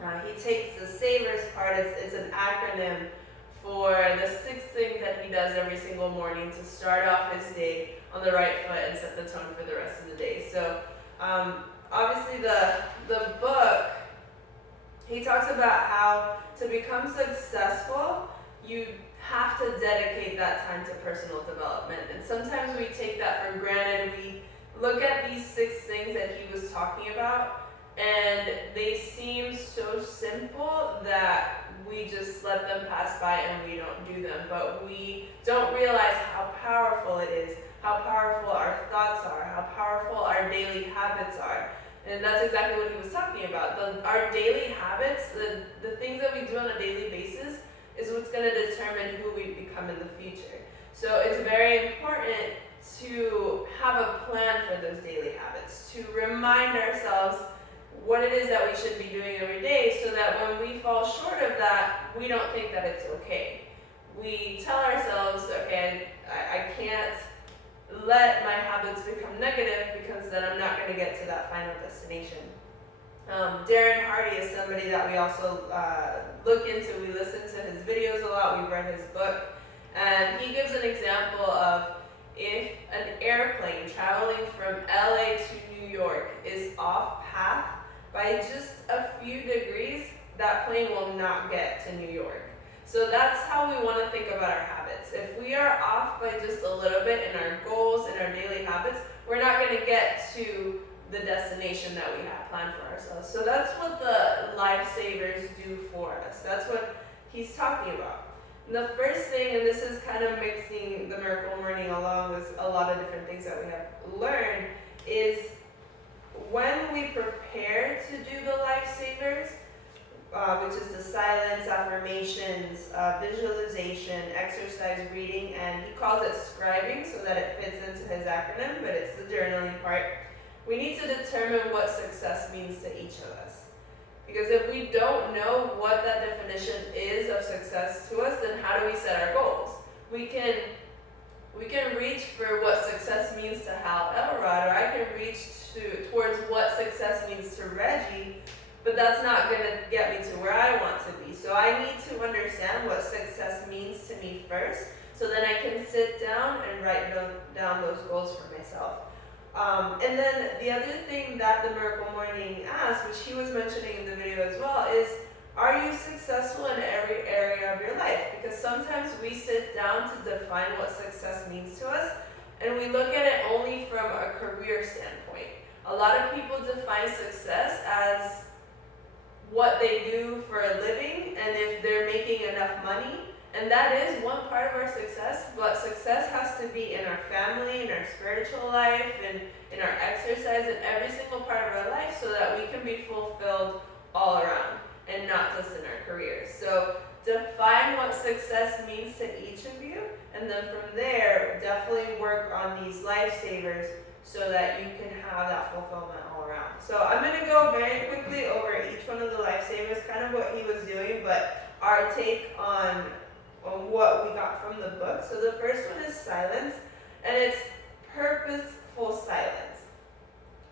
Morning. He takes the savers part, it's an acronym for the 6 things that he does every single morning to start off his day on the right foot and set the tone for the rest of the day. So obviously the book, he talks about how to become successful, you have to dedicate that time to personal development. And sometimes we take that for granted. We look at these 6 things that he was talking about, and they seem so simple that we just let them pass by and we don't do them. But we don't realize how powerful it is how powerful our thoughts are, how powerful our daily habits are. And that's exactly what he was talking about. Our daily habits, the things that we do on a daily basis, is what's going to determine who we become in the future. So it's very important to have a plan for those daily habits, to remind ourselves what it is that we should be doing every day, so that when we fall short of that, we don't think that it's okay. We tell ourselves, okay, I can't let my habits become negative, because then I'm not going to get to that final destination. Darren Hardy is somebody that we also look into. We listen to his videos a lot. We've read his book, and he gives an example of if an airplane traveling from LA to New York is off path by just a few degrees, that plane will not get to New York. So that's how we want to think about our habits. If we are off by just a little bit in our goals and our daily habits, we're not going to get to the destination that we have planned for ourselves. So that's what the lifesavers do for us. That's what he's talking about. And the first thing, and this is kind of mixing the Miracle Morning along with a lot of different things that we have learned, is when we prepare to do the lifesavers, which is the silence, affirmations, visualization, exercise, reading, and he calls it scribing so that it fits into his acronym, but it's the journaling part. We need to determine what success means to each of us. Because if we don't know what that definition is of success to us, then how do we set our goals? We can reach for what success means to Hal Elrod, or I can reach towards what success means to Reggie, but that's not going to get me to where I want to be. So I need to understand what success means to me first, so then I can sit down and write down those goals for myself. And then the other thing that the Miracle Morning asks, which he was mentioning in the video as well, is, are you successful in every area of your life? Because sometimes we sit down to define what success means to us, and we look at it only from a career standpoint. A lot of people define success as what they do for a living, and if they're making enough money. And that is one part of our success, but success has to be in our family, in our spiritual life, and in our exercise, in every single part of our life, so that we can be fulfilled all around, and not just in our careers. So define what success means to each of you, and then from there, definitely work on these lifesavers so that you can have that fulfillment all around. So I'm going to go very quickly over each one of the lifesavers, kind of what he was doing, but our take on what we got from the book. So the first one is silence, and it's purposeful silence.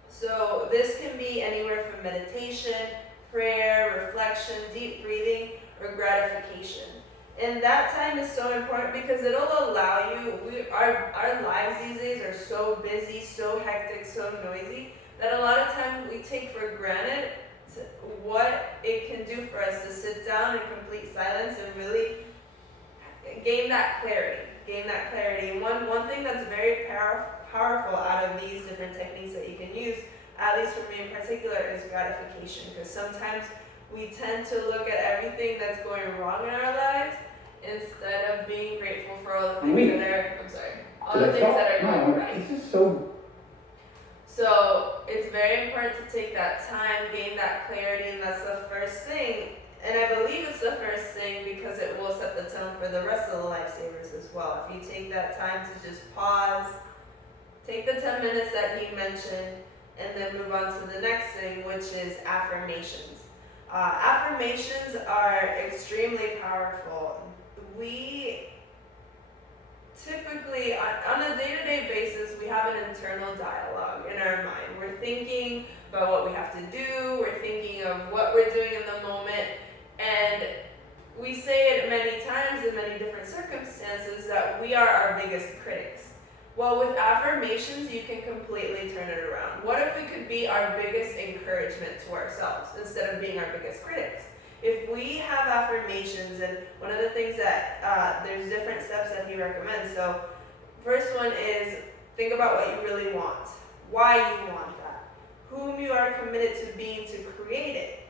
So this can be anywhere from meditation, prayer, reflection, deep breathing, or gratification. And that time is so important because it'll allow you, our lives these days are so busy, so hectic, so noisy, that a lot of times we take for granted what it can do for us to sit down in complete silence and really gain that clarity. And one thing that's very powerful out of these different techniques that you can use, at least for me in particular, is gratification. Because sometimes we tend to look at everything that's going wrong in our lives instead of being grateful for all the things that are, all the things that are going right. It's just so. So it's very important to take that time, gain that clarity, and that's the first thing. And I believe it's the first thing because it will set the tone for the rest of the lifesavers as well. If you take that time to just pause, take the 10 minutes that he mentioned, and then move on to the next thing, which is affirmations. Affirmations are extremely powerful. We typically, on a day-to-day basis, we have an internal dialogue in our mind. We're thinking about what we have to do, we're thinking of what we're doing in the moment, and we say it many times in many different circumstances that we are our biggest critics. Well, with affirmations, you can completely turn it around. What if we could be our biggest encouragement to ourselves instead of being our biggest critics? If we have affirmations, and one of the things that, there's different steps that he recommends. So first one is think about what you really want, why you want that, whom you are committed to being to create it,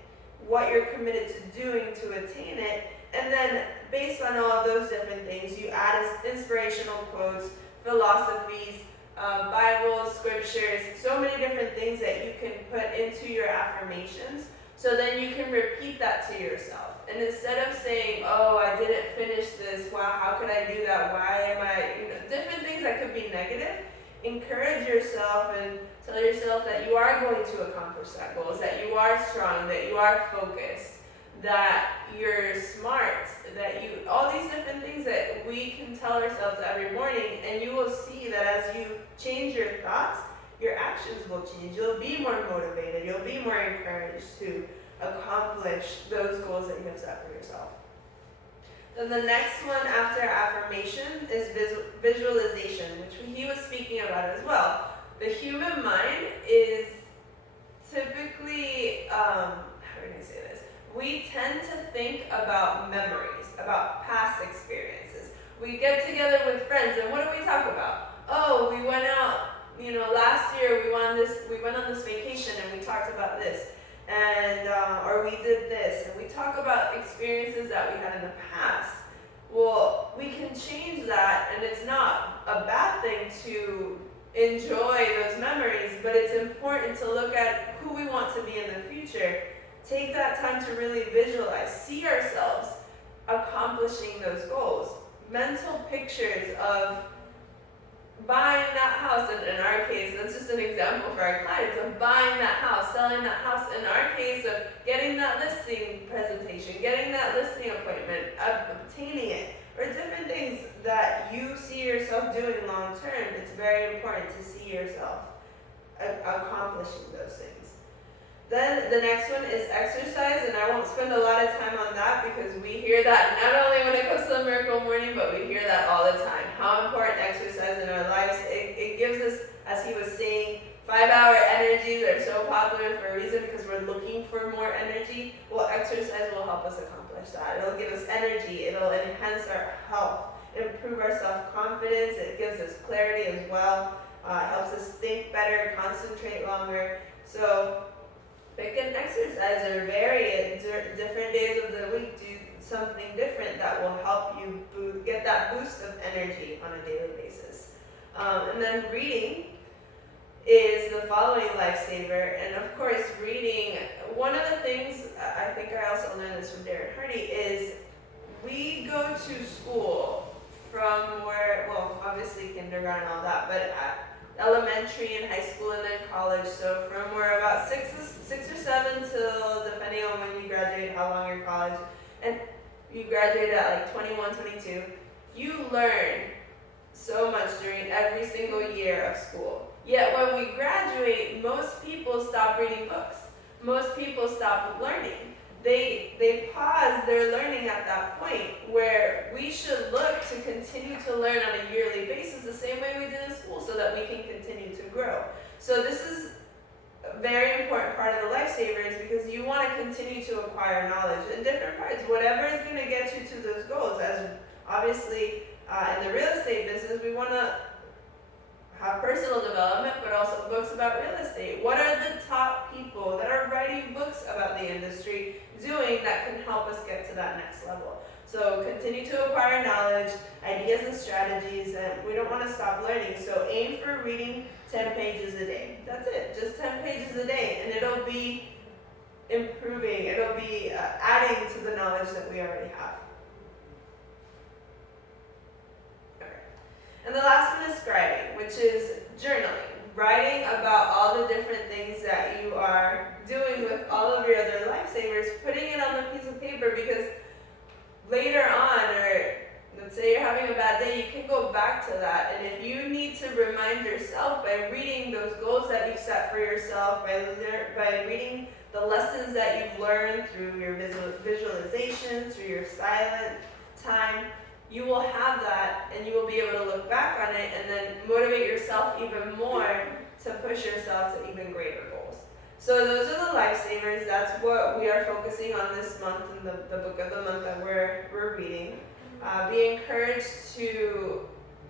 what you're committed to doing to attain it, and then based on all of those different things, you add inspirational quotes philosophies, Bibles, scriptures, so many different things that you can put into your affirmations. So then you can repeat that to yourself. And instead of saying, oh, I didn't finish this, wow, how could I do that? Why am I, different things that could be negative, encourage yourself and tell yourself that you are going to accomplish that goals, that you are strong, that you are focused, that you're smart, that you, all these different things that we can tell ourselves every morning, and you will see that as you change your thoughts, your actions will change. You'll be more motivated, you'll be more encouraged to accomplish those goals that you have set for yourself. Then the next one after affirmation is visualization, which he was speaking about as well. The human mind is typically, how can I say this? We tend to think about memories, about past experiences. We get together with friends, and what do we talk about? Oh, we went out, last year we went on this vacation and we talked about this, and or we did this, and we talk about experiences that we had in the past. Well, we can change that, and it's not a bad thing to enjoy those memories, but it's important to look at who we want to be in the future. Take that time to really visualize, see ourselves accomplishing those goals. Mental pictures of buying that house, and in our case, that's just an example for our clients, of buying that house, selling that house, in our case of getting that listing presentation, getting that listing appointment, obtaining it, or different things that you see yourself doing long term. It's very important to see yourself accomplishing those things. Then the next one is exercise, and I won't spend a lot of time on that because we hear that not only when it comes to the Miracle Morning, but we hear that all the time. How important exercise in our lives. It gives us, as he was saying, 5-hour energies are so popular for a reason because we're looking for more energy. Well, exercise will help us accomplish that. It'll give us energy. It'll enhance our health, improve our self-confidence. It gives us clarity as well. It helps us think better, concentrate longer. So pick an exercise or vary it. Different days of the week, do something different that will help you get that boost of energy on a daily basis. And then reading is the following lifesaver. And of course, reading, one of the things, I think I also learned this from Darren Hardy, is we go to school from where, well, obviously kindergarten and all that, but elementary and high school and then college. So from where about 6 or 7 till, depending on when you graduate, how long your college, and you graduate at like 21, 22, you learn so much during every single year of school. Yet when we graduate, most people stop reading books. Most people stop learning. They pause their learning at that point where we should look to continue to learn on a yearly basis the same way we did in school so that we can continue to grow. So this is a very important part of the lifesavers because you want to continue to acquire knowledge in different parts, whatever is going to get you to those goals. As obviously in the real estate business, we want to have personal development, but also books about real estate. What are the top people that are writing books about the industry doing that can help us get to that next level? So continue to acquire knowledge, ideas and strategies, and we don't want to stop learning. So aim for reading 10 pages a day. That's it, just 10 pages a day, and it'll be improving, it'll be adding to the knowledge that we already have. And the last one is scribing, which is journaling, writing about all the different things that you are doing with all of your other lifesavers, putting it on a piece of paper, because later on, or let's say you're having a bad day, you can go back to that. And if you need to remind yourself by reading those goals that you've set for yourself, by reading the lessons that you've learned through your visualization, through your silent time, you will have that and you will be able to look back on it and then motivate yourself even more to push yourself to even greater goals. So those are the lifesavers. That's what we are focusing on this month in the book of the month that we're reading. Be encouraged to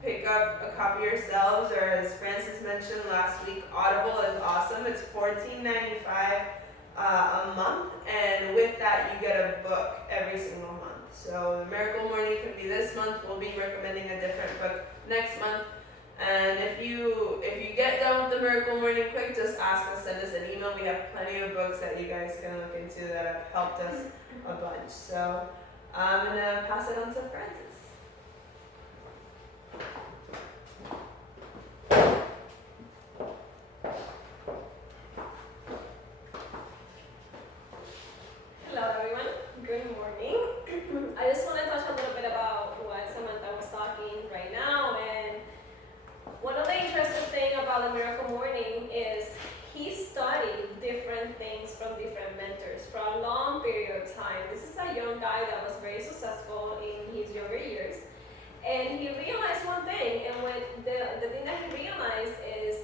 pick up a copy yourselves, or as Francis mentioned last week, Audible is awesome. It's $14.95 a month, and with that you get a book every single month. So the Miracle Morning could be this month. We'll be recommending a different book next month. And if you get done with the Miracle Morning quick, just ask us, send us an email. We have plenty of books that you guys can look into that have helped us a bunch. So I'm gonna pass it on to Francis. Hello everyone, good morning. I just want to touch a little bit about what Samantha was talking right now, and one of the interesting things about the Miracle Morning is he studied different things from different mentors for a long period of time. This is a young guy that was very successful in his younger years, and he realized one thing, and when the thing that he realized is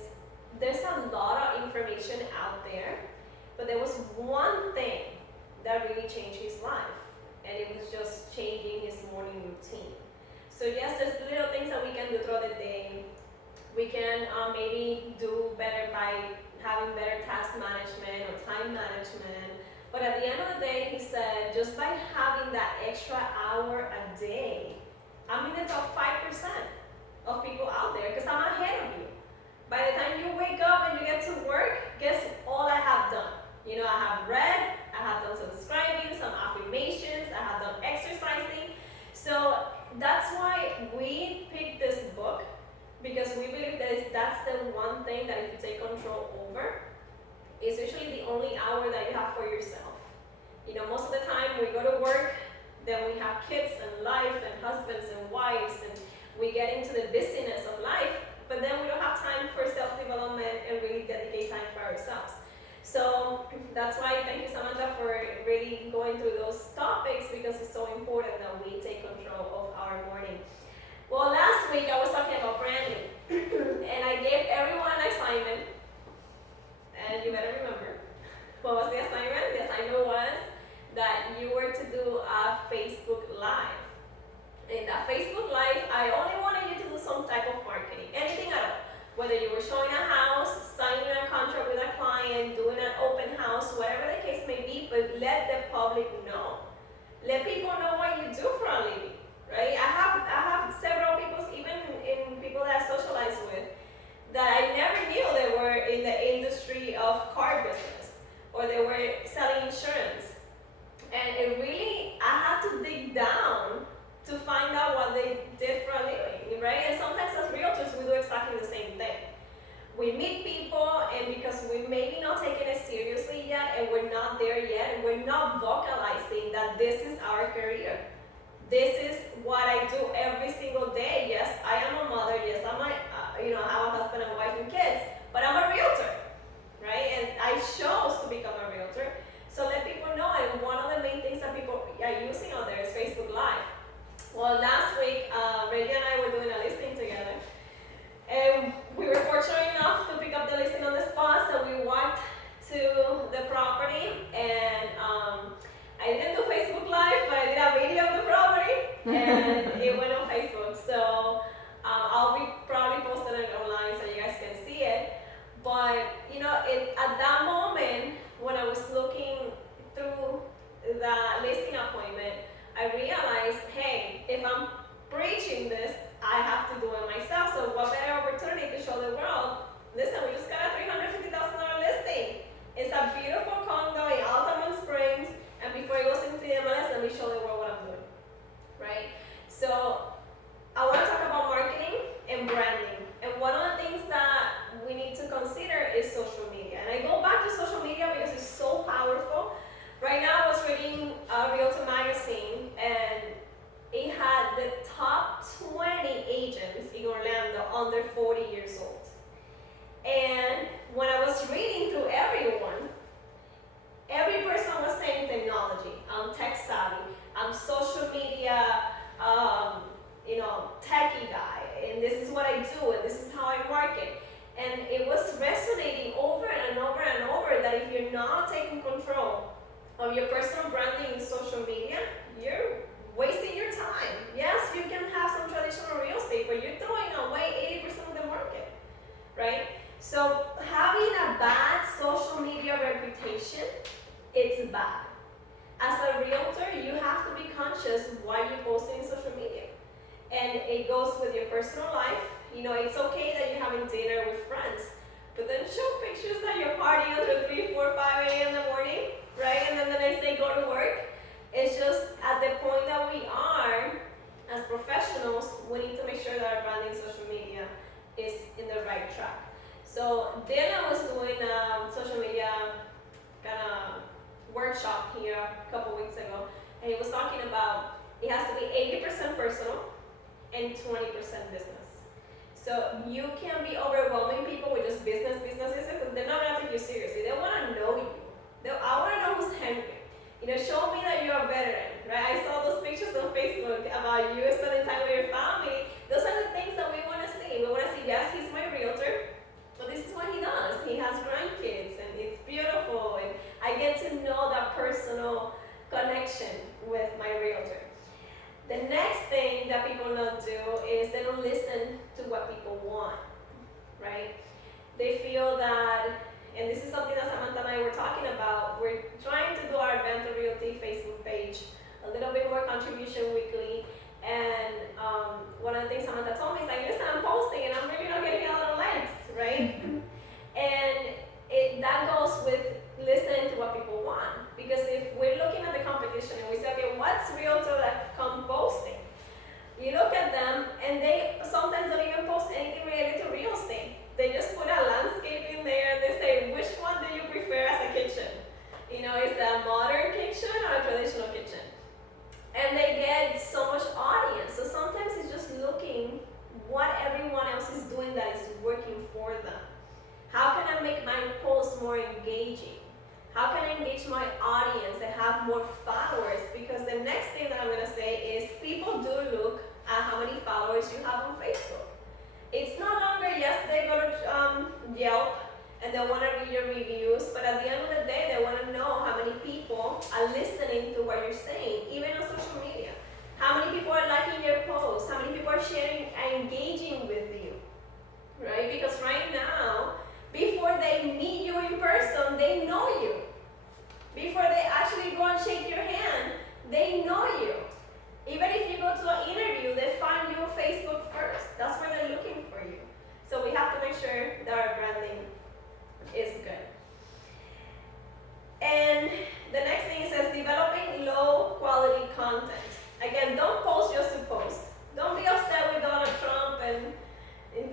there's a lot of information out there, but there was one thing that really changed his life, and it was just changing his morning routine. So yes, there's little things that we can do throughout the day. We can maybe do better by having better task management or time management, but at the end of the day, he said, just by having that extra hour a day, I'm in the top 5% of people out there, because I'm ahead of you. By the time you wake up and you get to work, guess all I have done? You know, I have read, I have done some scribing, some affirmations, I have done exercising. So that's why we picked this book, because we believe that's the one thing that if you take control over, it's usually the only hour that you have for yourself. You know, most of the time we go to work, then we have kids and life and husbands and wives, and we get into the busyness of life, but then we don't have time for self-development and really dedicate time for ourselves. So that's why thank you, Samantha, for really going through those topics, because it's so important that we take control of our morning. Well, last week I was talking about branding, and I gave everyone an assignment, and you better remember. What was the assignment? The assignment was that you were to do a Facebook Live. In that Facebook Live, I only wanted you to do some type of marketing, anything at all. Whether you were showing a house, signing a contract with a client, doing an open house, whatever the case may be, but let the public know. Let people know what you do for a living, right? I have several people, even in people that I socialize with, that I never knew they were in the industry of car business, or they were selling insurance. And it really, I had to dig down to find out what they did for a living, right? And sometimes as realtors, we do exactly the same thing. We meet people, and because we maybe not taking it seriously yet, and we're not there yet, and we're not vocalizing that this is our career. This is what I do every single day. Yes, I am a mother. Yes, I might, I have a husband and wife and kids, but I'm a realtor, right? And I chose to become a realtor. So let people know, and one of the main things that people are using out there is Facebook Live. Well, last week, Reggie and I were doing a listing together, and we were fortunate enough to pick up the listing on the spot, so we walked to the property, and I didn't do Facebook Live, but I did a video of the property, and it went on Facebook, so I'll be probably posting it online so you guys can see it, but, at that moment, when I was looking through the listing appointment, I realized, hey, if I'm preaching this, I have to do it myself. So what better opportunity to show the world, listen, we just got a $350,000 listing. It's a beautiful condo in Altamont Springs, and before it goes into the MLS, let me show the world what I'm doing, right? So I want to talk about marketing and branding. And one of the things that we need to consider is social media. And I go back to social media because it's so powerful. Right now I was reading Realtor Magazine, and it had the top 20 agents in Orlando under 40 years old. And when I was reading through everyone, every person was saying technology, I'm tech savvy, I'm social media, techie guy, and this is what I do, and this is how I market. And it was resonating over and over and over that if you're not taking control of your personal branding in social media, you're wasting your time. Yes, you can have some traditional real estate, but you're throwing away 80% of the market, right? So having a bad social media reputation, it's bad. As a realtor, you have to be conscious why you're posting in social media. And it goes with your personal life, You know, it's okay that you're having dinner with friends, but then show pictures that you're partying until 3, 4, 5 a.m. in the morning, right? And then the next day go to work. It's just at the point that we are as professionals, we need to make sure that our branding social media is in the right track. So then I was doing a social media kind of workshop here a couple weeks ago, and he was talking about it has to be 80% personal and 20% business. So you can be overwhelming people with just business, because they're not gonna take you seriously. They wanna know you. I wanna know who's Henry. You know, show me that you're a veteran, right? I saw those pictures on Facebook about you spending time with your family. Those are the things that we wanna see. We wanna see, yes, he's my realtor, but this is what he does. He has grandkids, and it's beautiful, and I get to know that personal connection with my realtor. The next thing that people don't do is they don't listen to what people want, right? They feel that, and this is something that Samantha and I were talking about, we're trying to do our Advanta Realty Facebook page, a little bit more contribution weekly, and one of the things Samantha told me is like, listen, I'm posting and I'm really not getting a lot of likes, right? And that goes with listening to what people want. Because if we're looking at the competition and we say, okay, what's realtor.com posting? You look at them and they sometimes don't even post anything related to real estate. They just put a landscape in there. They say, which one do you prefer as a kitchen? You know, is it a modern kitchen or a traditional kitchen? And they get so much audience. So sometimes it's just looking what everyone else is doing that is working for them. How can I make my post more engaging? How can I engage my audience and have more followers? Because the next thing that I'm gonna say is people do look at how many followers you have on Facebook. It's no longer, yes, they go to Yelp and they wanna read your reviews, but at the end of the day, they wanna know how many people are listening to what you're saying, even on social media. How many people are liking your posts? How many people are sharing and engaging with you, right? Because right now, before they meet you in person, they know you. Before they actually go and shake your hand, they know you. Even if you go to an interview, they find you on Facebook first. That's where they're looking for you. So we have to make sure that our branding is good. And the next thing it says developing low quality content. Again, don't post just to post. Don't be upset with Donald Trump and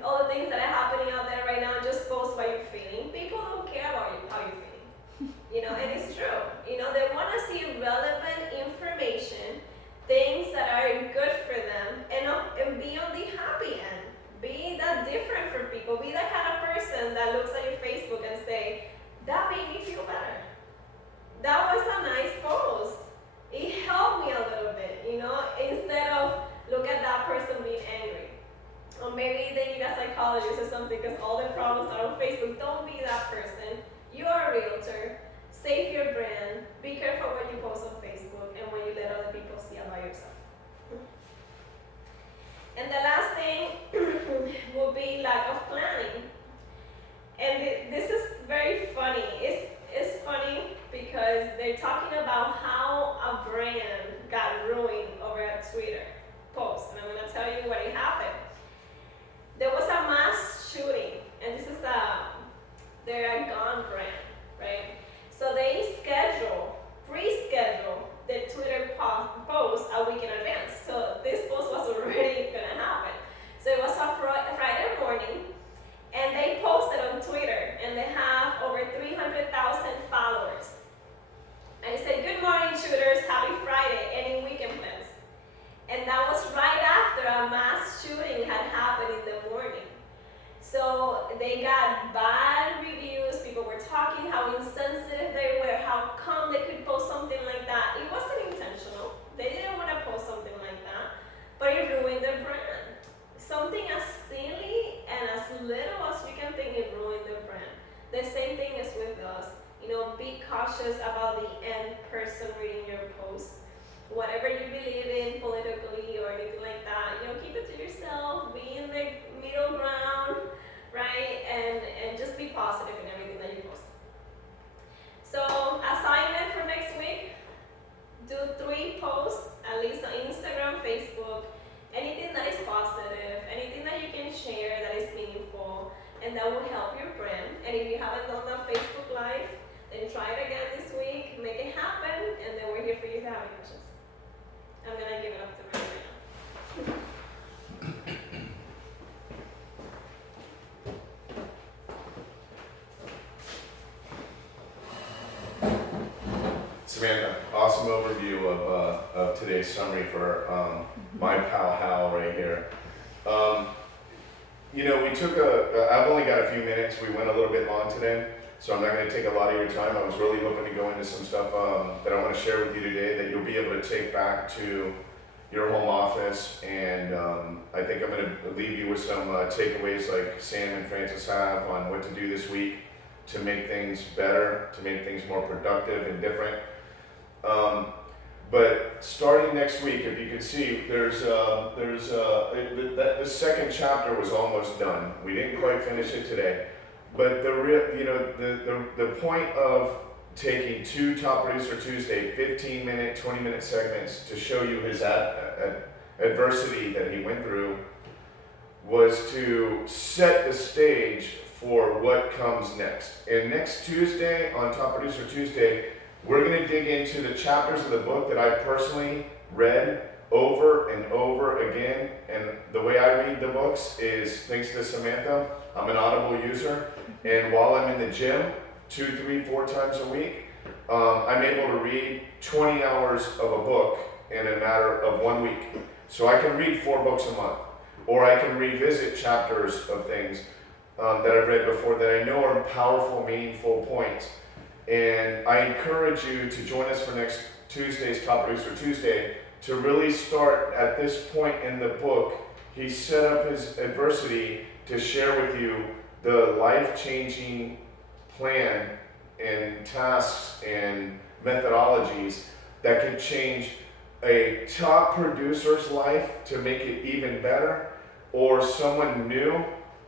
all the things that are happening out there right now. Just post what you're feeling. People don't care about you, how you're feeling. You know, and it's true. You know, they want to see relevant information, things that are good for them, and be on the happy end. Be that different for people. Be that kind of person that looks at your Facebook and say, that made me feel better. That was a nice post. It helped me a little bit, you know, instead of look at that person being angry. Or maybe they need a psychologist or something because all the problems are on Facebook. Don't be that person. You are a realtor. Save your brand. Be careful what you post on Facebook and when you let other people see about yourself. And the last thing will be lack of planning. And this is very funny. It's funny because they're talking about how a brand got ruined over a Twitter post. And I'm going to tell you what happened. There was a mass shooting, and this is they're a gun brand, right? So they pre-schedule the Twitter post a week in advance. So this post was already gonna happen. So it was a Friday morning, and they posted on Twitter, and they have over 300,000 followers. And it said, "Good morning, shooters, happy Friday, any weekend plans?" And that was right after a mass shooting had happened in the morning. So they got bad reviews, people were talking how insensitive they were, how come they could post something like that. It wasn't intentional, they didn't want to post something like that, but it ruined their brand. Something as silly and as little as you can think, it ruined their brand. The same thing is with us. You know, be cautious about the end person reading your post. Whatever you believe in politically or anything like that, you know, keep it to yourself, be in the middle ground, right? And just be positive in everything that you post. So, assignment for next week, do 3 posts, at least on Instagram, Facebook, anything that is positive, anything that you can share for you if you have any questions. I'm gonna give it up to Randy right now. Samantha, awesome overview of today's summary for my pal Hal right here. You know, I've only got a few minutes. We went a little bit long today, so I'm not going to take a lot of your time. I was really hoping to go into some stuff that I want to share with you today that you'll be able to take back to your home office, and I think I'm going to leave you with some takeaways like Sam and Francis have on what to do this week to make things better, to make things more productive and different. But starting next week, if you can see, the second chapter was almost done. We didn't quite finish it today, but the point of taking 2 Top Producer Tuesday 15-minute, 20-minute segments to show you his adversity that he went through was to set the stage for what comes next. And next Tuesday, on Top Producer Tuesday, we're going to dig into the chapters of the book that I personally read over and over again. And the way I read the books is thanks to Samantha. I'm an Audible user, and while I'm in the gym 2, 3, 4 times a week, I'm able to read 20 hours of a book in a matter of 1 week. So I can read 4 books a month, or I can revisit chapters of things that I've read before that I know are powerful, meaningful points. And I encourage you to join us for next Tuesday's Top Producer Tuesday to really start at this point in the book. He set up his adversity to share with you the life-changing plan and tasks and methodologies that could change a top producer's life to make it even better, or someone new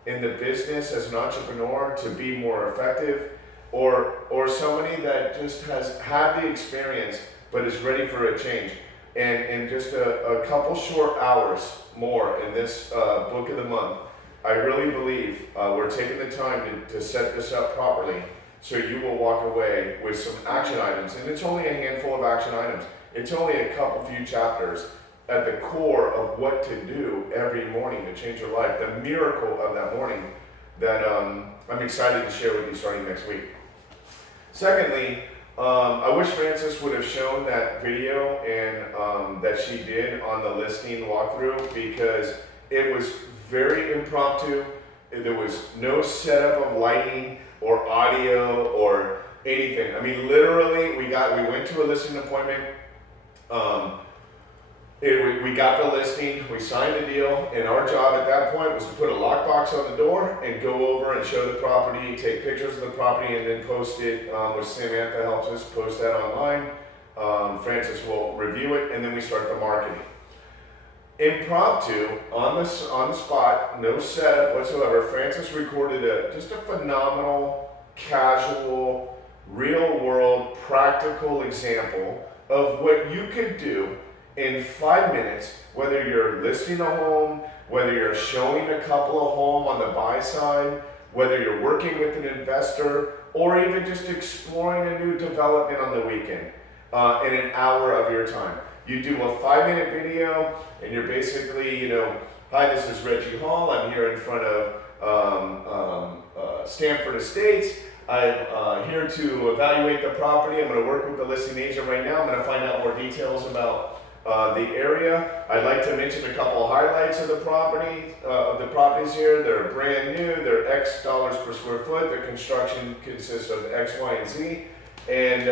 in the business as an entrepreneur to be more effective, or somebody that just has had the experience but is ready for a change. And in just a couple short hours more in this book of the month, I really believe we're taking the time to set this up properly so you will walk away with some action items. And it's only a handful of action items. It's only a few chapters at the core of what to do every morning to change your life. The miracle of that morning that I'm excited to share with you starting next week. Secondly, I wish Frances would have shown that video and that she did on the listing walkthrough, because it was very impromptu. There was no setup of lighting or audio or anything. I mean, literally, we went to a listing appointment. We got the listing, we signed the deal, and our job at that point was to put a lockbox on the door and go over and show the property, take pictures of the property, and then post it, which Samantha helps us post that online. Frances will review it, and then we start the marketing. Impromptu, on the spot, no setup whatsoever, Frances recorded just a phenomenal, casual, real-world, practical example of what you could do in 5 minutes, whether you're listing a home, whether you're showing a couple of home on the buy side, whether you're working with an investor, or even just exploring a new development on the weekend in an hour of your time. You do a 5-minute video, and you're basically, hi, this is Reggie Hall. I'm here in front of Stamford Estates. I'm here to evaluate the property. I'm going to work with the listing agent right now. I'm going to find out more details about the area. I'd like to mention a couple of highlights of the properties here. They're brand new. They're X dollars per square foot. Their construction consists of X, Y, and Z. And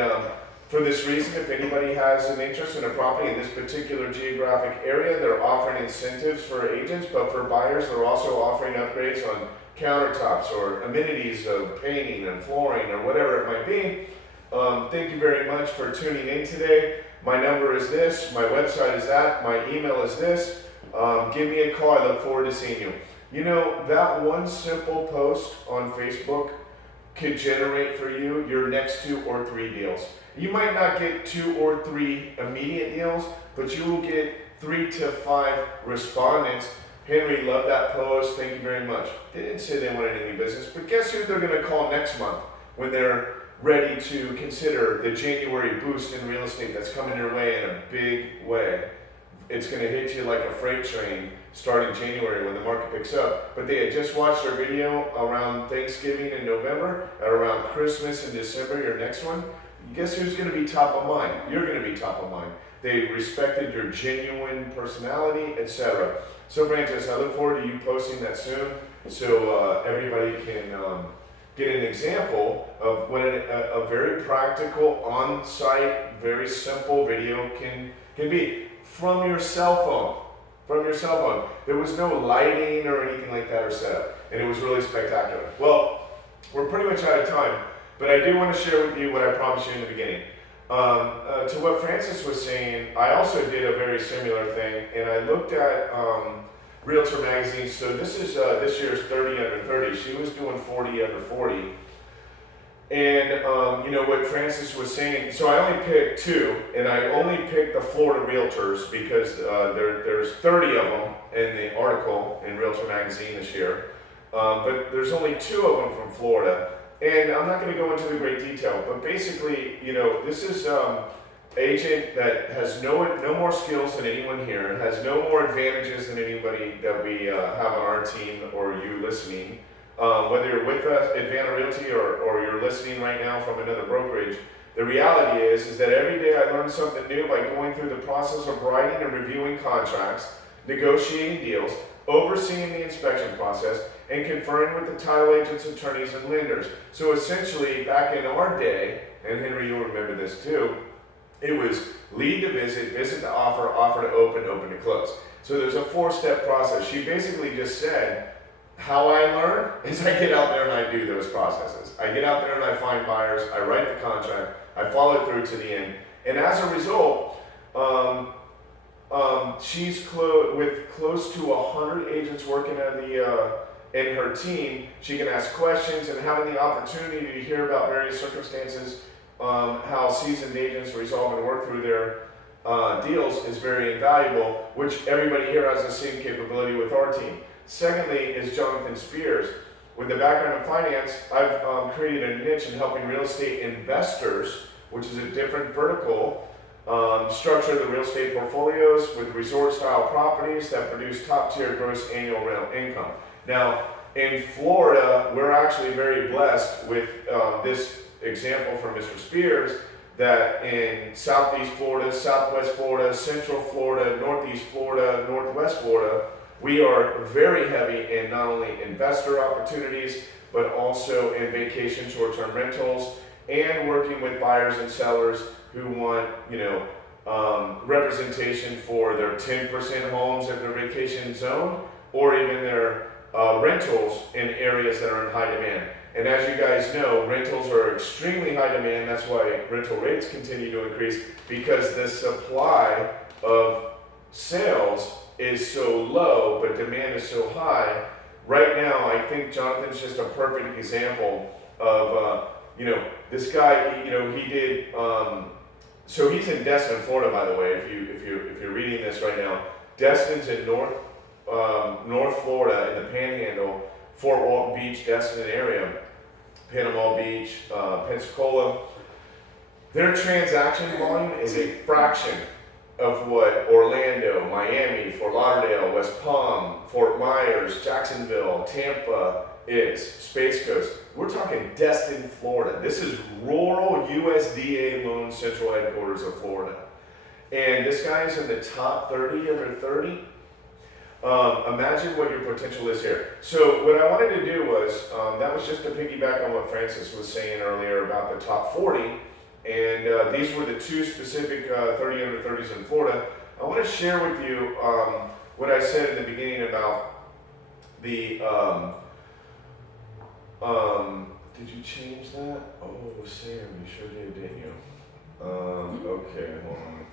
for this reason, if anybody has an interest in a property in this particular geographic area, they're offering incentives for agents, but for buyers, they're also offering upgrades on countertops or amenities of painting and flooring or whatever it might be. Thank you very much for tuning in today. My number is this, my website is that, my email is this. Give me a call, I look forward to seeing you. That one simple post on Facebook could generate for you your next 2 or 3 deals. You might not get 2 or 3 immediate deals, but you will get 3 to 5 respondents. Henry, love that post, thank you very much. They didn't say they wanted any business, but guess who they're gonna call next month when they're ready to consider the January boost in real estate that's coming your way in a big way. It's going to hit you like a freight train starting January when the market picks up. But they had just watched our video around Thanksgiving in November, and around Christmas in December, your next one. Guess who's going to be top of mind? You're going to be top of mind. They respected your genuine personality, etc. So Francis, I look forward to you posting that soon, so everybody can get an example of what a very practical, on-site, very simple video can be from your cell phone. From your cell phone. There was no lighting or anything like that or setup, and it was really spectacular. Well, we're pretty much out of time, but I do want to share with you what I promised you in the beginning. To what Francis was saying, I also did a very similar thing, and I looked at Realtor Magazine. So this is this year's 30 under 30. She was doing 40 under 40. And you know what Francis was saying, so I only picked two, and I only picked the Florida realtors because there's 30 of them in the article in Realtor Magazine this year, but there's only two of them from Florida, and I'm not going to go into the great detail, but basically, you know, this is agent that has no more skills than anyone here, has no more advantages than anybody that we have on our team or you listening. Whether you're with us, Advanta Realty, or you're listening right now from another brokerage, the reality is that every day I learn something new by going through the process of writing and reviewing contracts, negotiating deals, overseeing the inspection process, and conferring with the title agents, attorneys, and lenders. So essentially, back in our day, and Henry, you'll remember this too, it was lead to visit, visit to offer, offer to open, open to close. So there's a 4-step process. She basically just said, how I learn is I get out there and I do those processes. I get out there and I find buyers, I write the contract, I follow through to the end. And as a result, she's with close to 100 agents working at in her team. She can ask questions, and having the opportunity to hear about various circumstances, how seasoned agents resolve and work through their deals is very invaluable, which everybody here has the same capability with our team. Secondly is Jonathan Spears. With a background in finance, I've created a niche in helping real estate investors, which is a different vertical, structure the real estate portfolios with resort-style properties that produce top-tier gross annual rental income. Now, in Florida, we're actually very blessed with this example from Mr. Spears, that in Southeast Florida, Southwest Florida, Central Florida, Northeast Florida, Northwest Florida, we are very heavy in not only investor opportunities, but also in vacation short-term rentals, and working with buyers and sellers who want, representation for their 10% homes in their vacation zone, or even their rentals in areas that are in high demand. And as you guys know, rentals are extremely high demand. That's why rental rates continue to increase, because the supply of sales is so low, but demand is so high. Right now, I think Jonathan's just a perfect example of, this guy, he did, so he's in Destin, Florida, by the way, if you're reading this right now. Destin's in North Florida, in the Panhandle, Fort Walton Beach, Destin area, Panama Beach, Pensacola. Their transaction volume is a fraction of what Orlando, Miami, Fort Lauderdale, West Palm, Fort Myers, Jacksonville, Tampa is, Space Coast. We're talking Destin, Florida. This is rural USDA loan central headquarters of Florida. And this guy is in the top 30 under 30. Imagine what your potential is here. So what I wanted to do was, that was just to piggyback on what Francis was saying earlier about the top 40. And these were the two specific 30 under 30s in Florida. I want to share with you what I said in the beginning about the, did you change that? Oh, Sam, you sure did, didn't you? Okay, hold on.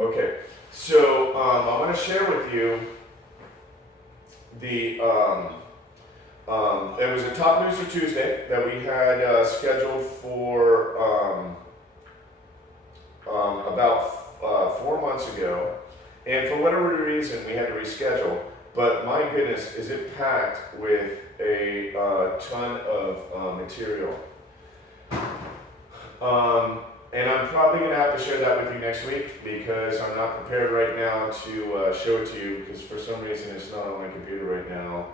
Okay, so I want to share with you the, it was a Top News for Tuesday that we had scheduled for about 4 months ago, And for whatever reason, we had to reschedule. But my goodness, is it packed with a ton of material. And I'm probably going to have to share that with you next week because I'm not prepared right now to show it to you because for some reason it's not on my computer right now.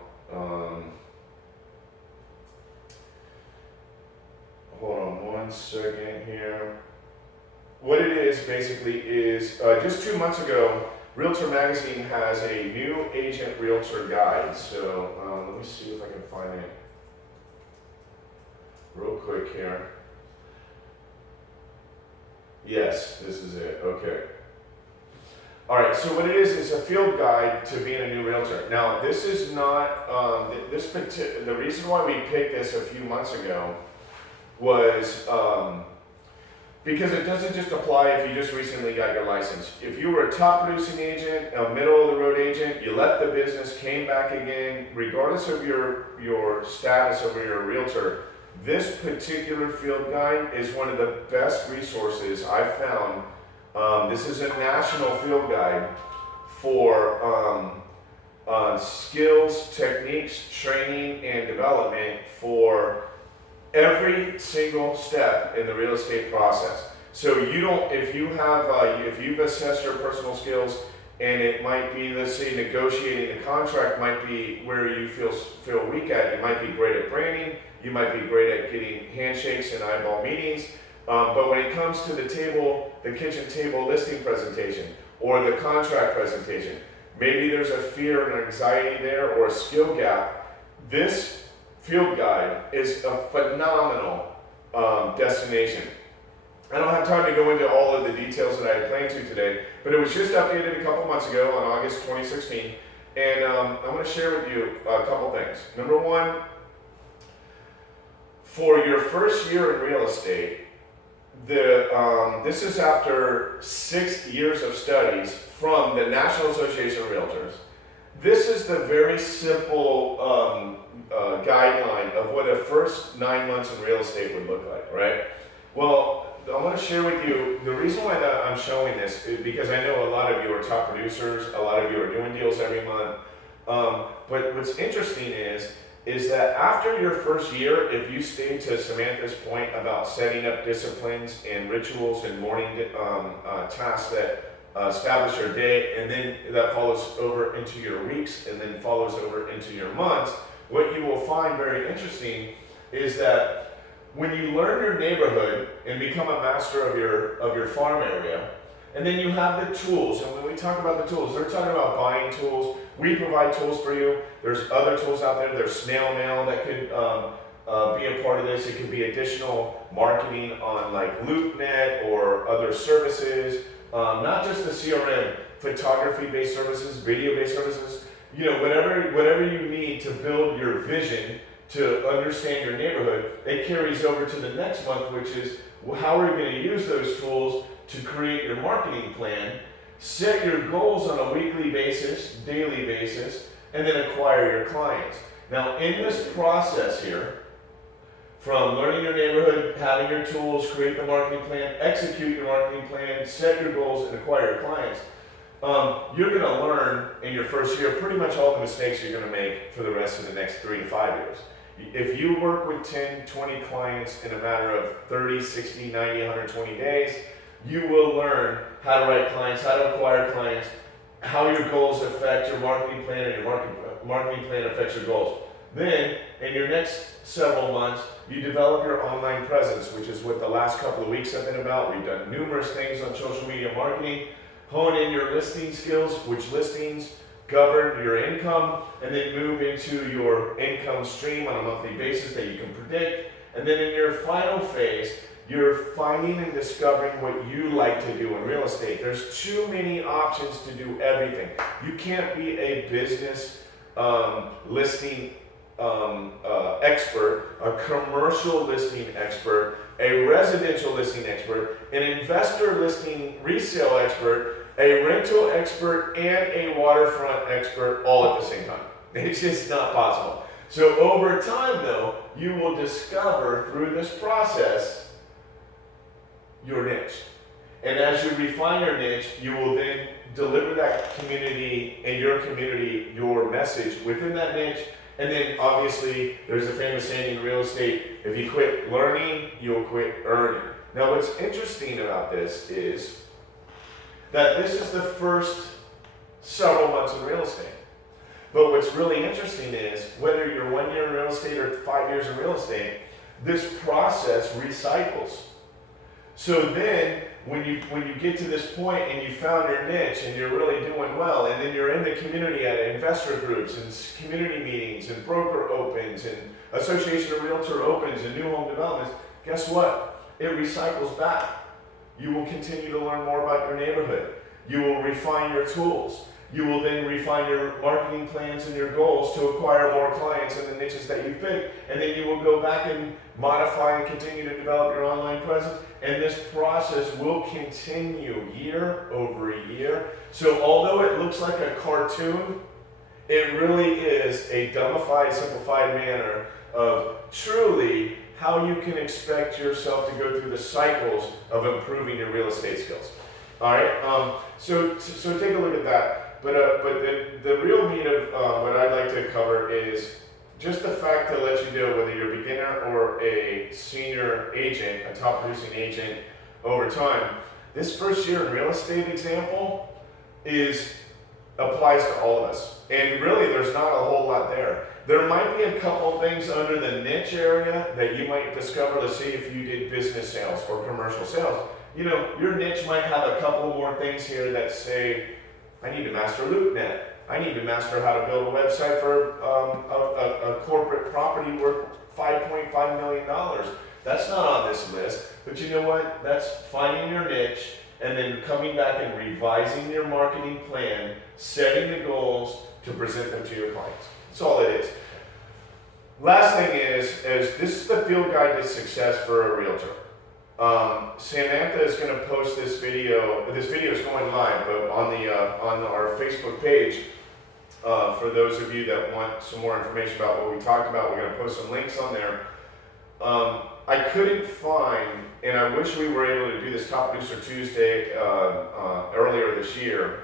Hold on one second here. What it is basically is just 2 months ago, Realtor Magazine has a new agent realtor guide. So let me see if I can find it real quick here. Yes, this is it. Okay. All right. So what it is a field guide to being a new realtor. Now, this is not the reason why we picked this a few months ago was because it doesn't just apply if you just recently got your license. If you were a top producing agent, a middle of the road agent, you left the business, came back again, regardless of your status of your realtor. This particular field guide is one of the best resources I've found. This is a national field guide for skills, techniques, training, and development for every single step in the real estate process. So if you've assessed your personal skills, and it might be, let's say, negotiating a contract might be where you feel weak at. You might be great at branding. You might be great at getting handshakes and eyeball meetings. But when it comes to the kitchen table listing presentation or the contract presentation, maybe there's a fear and anxiety there or a skill gap. This field guide is a phenomenal destination. I don't have time to go into all of the details that I had planned to today, but it was just updated a couple months ago on August 2016, and I'm going to share with you a couple things. Number one, for your first year in real estate, this is after 6 years of studies from the National Association of Realtors. This is the very simple guideline of what a first 9 months in real estate would look like, right? Well, I want to share with you, the reason why that I'm showing this is because I know a lot of you are top producers, a lot of you are doing deals every month. But what's interesting is that after your first year, if you stay to Samantha's point about setting up disciplines and rituals and morning tasks that establish your day, and then that follows over into your weeks and then follows over into your months, what you will find very interesting is that when you learn your neighborhood and become a master of your farm area, and then you have the tools, and when we talk about the tools, they're talking about buying tools. We provide tools for you. There's other tools out there. There's snail mail that could be a part of this. It could be additional marketing on like LoopNet or other services, not just the CRM, photography-based services, video-based services, whatever you need to build your vision to understand your neighborhood, it carries over to the next month, which is how are you going to use those tools to create your marketing plan, set your goals on a weekly basis, daily basis, and then acquire your clients. Now, in this process here, from learning your neighborhood, having your tools, create the marketing plan, execute your marketing plan, set your goals, and acquire your clients, you're going to learn in your first year pretty much all the mistakes you're going to make for the rest of the next 3 to 5 years. If you work with 10, 20 clients in a matter of 30, 60, 90, 120 days, you will learn how to write clients, how to acquire clients, how your goals affect your marketing plan, and your marketing plan affects your goals. Then, in your next several months, you develop your online presence, which is what the last couple of weeks have been about. We've done numerous things on social media marketing, hone in your listing skills, which listings govern your income, and then move into your income stream on a monthly basis that you can predict. And then in your final phase, you're finding and discovering what you like to do in real estate. There's too many options to do everything. You can't be a business listing expert, a commercial listing expert, a residential listing expert, an investor listing resale expert, a rental expert, and a waterfront expert all at the same time. It's just not possible. So over time, though, you will discover through this process your niche. And as you refine your niche, you will then deliver that community and your community your message within that niche. And then obviously there's a famous saying in real estate, if you quit learning, you'll quit earning. Now what's interesting about this is that this is the first several months in real estate. But what's really interesting is whether you're 1 year in real estate or 5 years in real estate, this process recycles. So then when you get to this point and you found your niche and you're really doing well, and then you're in the community at investor groups and community meetings and broker opens and association of realtor opens and new home developments, guess what? It recycles back. You will continue to learn more about your neighborhood. You will refine your tools. You will then refine your marketing plans and your goals to acquire more clients in the niches that you picked. And then you will go back and modify and continue to develop your online presence. And this process will continue year over year. So although it looks like a cartoon, it really is a dumbified, simplified manner of truly how you can expect yourself to go through the cycles of improving your real estate skills. All right, so take a look at that. But the real meat of what I'd like to cover is just the fact to let you know whether you're a beginner or a senior agent, a top producing agent over time. This first year in real estate example applies to all of us. And really there's not a whole lot there. There might be a couple things under the niche area that you might discover. Let's say if you did business sales or commercial sales. You know, your niche might have a couple more things here that say, I need to master LoopNet. I need to master how to build a website for a corporate property worth $5.5 million. That's not on this list, but you know what? That's finding your niche and then coming back and revising your marketing plan, setting the goals to present them to your clients. That's all it is. Last thing is this is the field guide to success for a realtor. Samantha is going to post this video. This video is going live, but on our Facebook page. For those of you that want some more information about what we talked about, we're going to post some links on there. I couldn't find, and I wish we were able to do this Top Producer Tuesday earlier this year,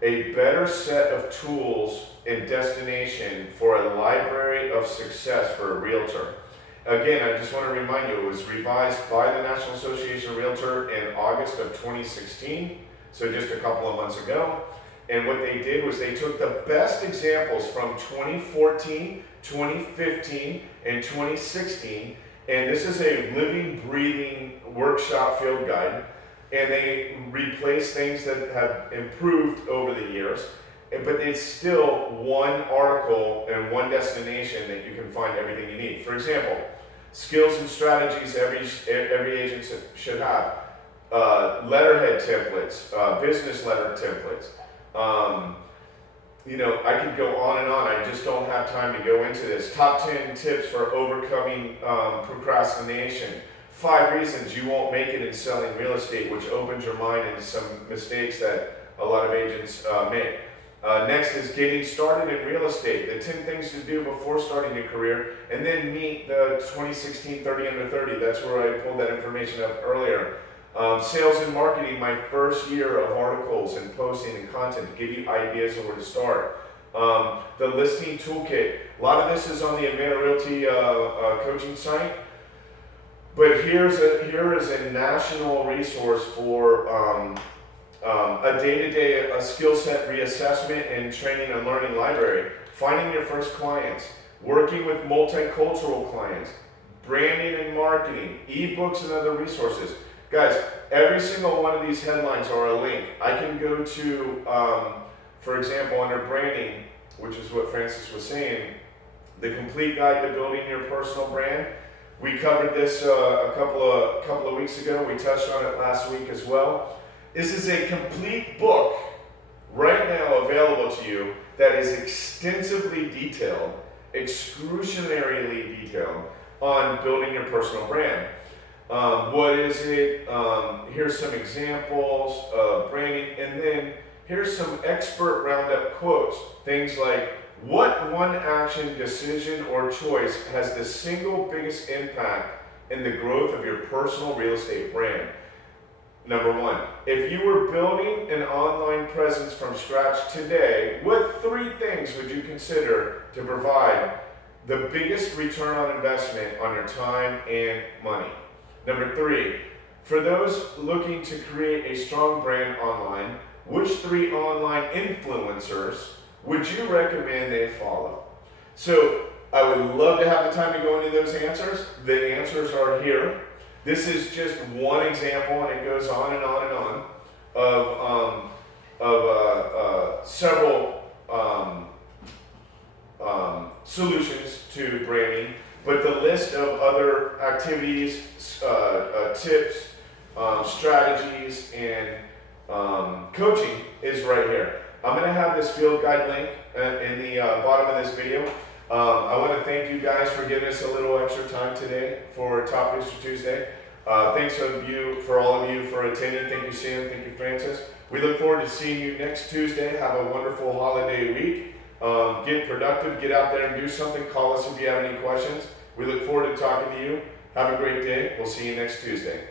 a better set of tools and destination for a library of success for a realtor. Again, I just want to remind you, it was revised by the National Association of Realtor in August of 2016, so just a couple of months ago. And what they did was they took the best examples from 2014, 2015, and 2016, and this is a living, breathing workshop field guide, and they replaced things that have improved over the years, but it's still one article and one destination that you can find everything you need. For example, skills and strategies every agent should have, letterhead templates, business letter templates. You know, I could go on and on. I just don't have time to go into this. Top 10 tips for overcoming procrastination. 5 reasons you won't make it in selling real estate, which opens your mind into some mistakes that a lot of agents make. Next is getting started in real estate, the 10 things to do before starting your career, and then meet the 2016 30 Under 30. That's where I pulled that information up earlier. Sales and marketing, my first year of articles and posting and content to give you ideas of where to start. The listing toolkit, a lot of this is on the Advanta Realty coaching site, but here is a national resource for a day-to-day skill set reassessment and training and learning library, finding your first clients, working with multicultural clients, branding and marketing, ebooks and other resources. Guys, every single one of these headlines are a link. I can go to, for example, under branding, which is what Francis was saying, the complete guide to building your personal brand. We covered this a couple of weeks ago. We touched on it last week as well. This is a complete book right now available to you that is extensively detailed, excruciatingly detailed on building your personal brand. What is it? Here's some examples of branding, and then here's some expert roundup quotes. Things like, what one action, decision, or choice has the single biggest impact in the growth of your personal real estate brand? Number one, if you were building an online presence from scratch today, what 3 things would you consider to provide the biggest return on investment on your time and money? Number 3, for those looking to create a strong brand online, which 3 online influencers would you recommend they follow? So I would love to have the time to go into those answers. The answers are here. This is just one example, and it goes on and on and on, of several solutions to branding. But the list of other activities, tips, strategies, and coaching is right here. I'm going to have this field guide link in the bottom of this video. I want to thank you guys for giving us a little extra time today for Top Booster Tuesday. Thanks for all of you for attending. Thank you, Sam. Thank you, Francis. We look forward to seeing you next Tuesday. Have a wonderful holiday week. Get productive. Get out there and do something. Call us if you have any questions. We look forward to talking to you. Have a great day. We'll see you next Tuesday.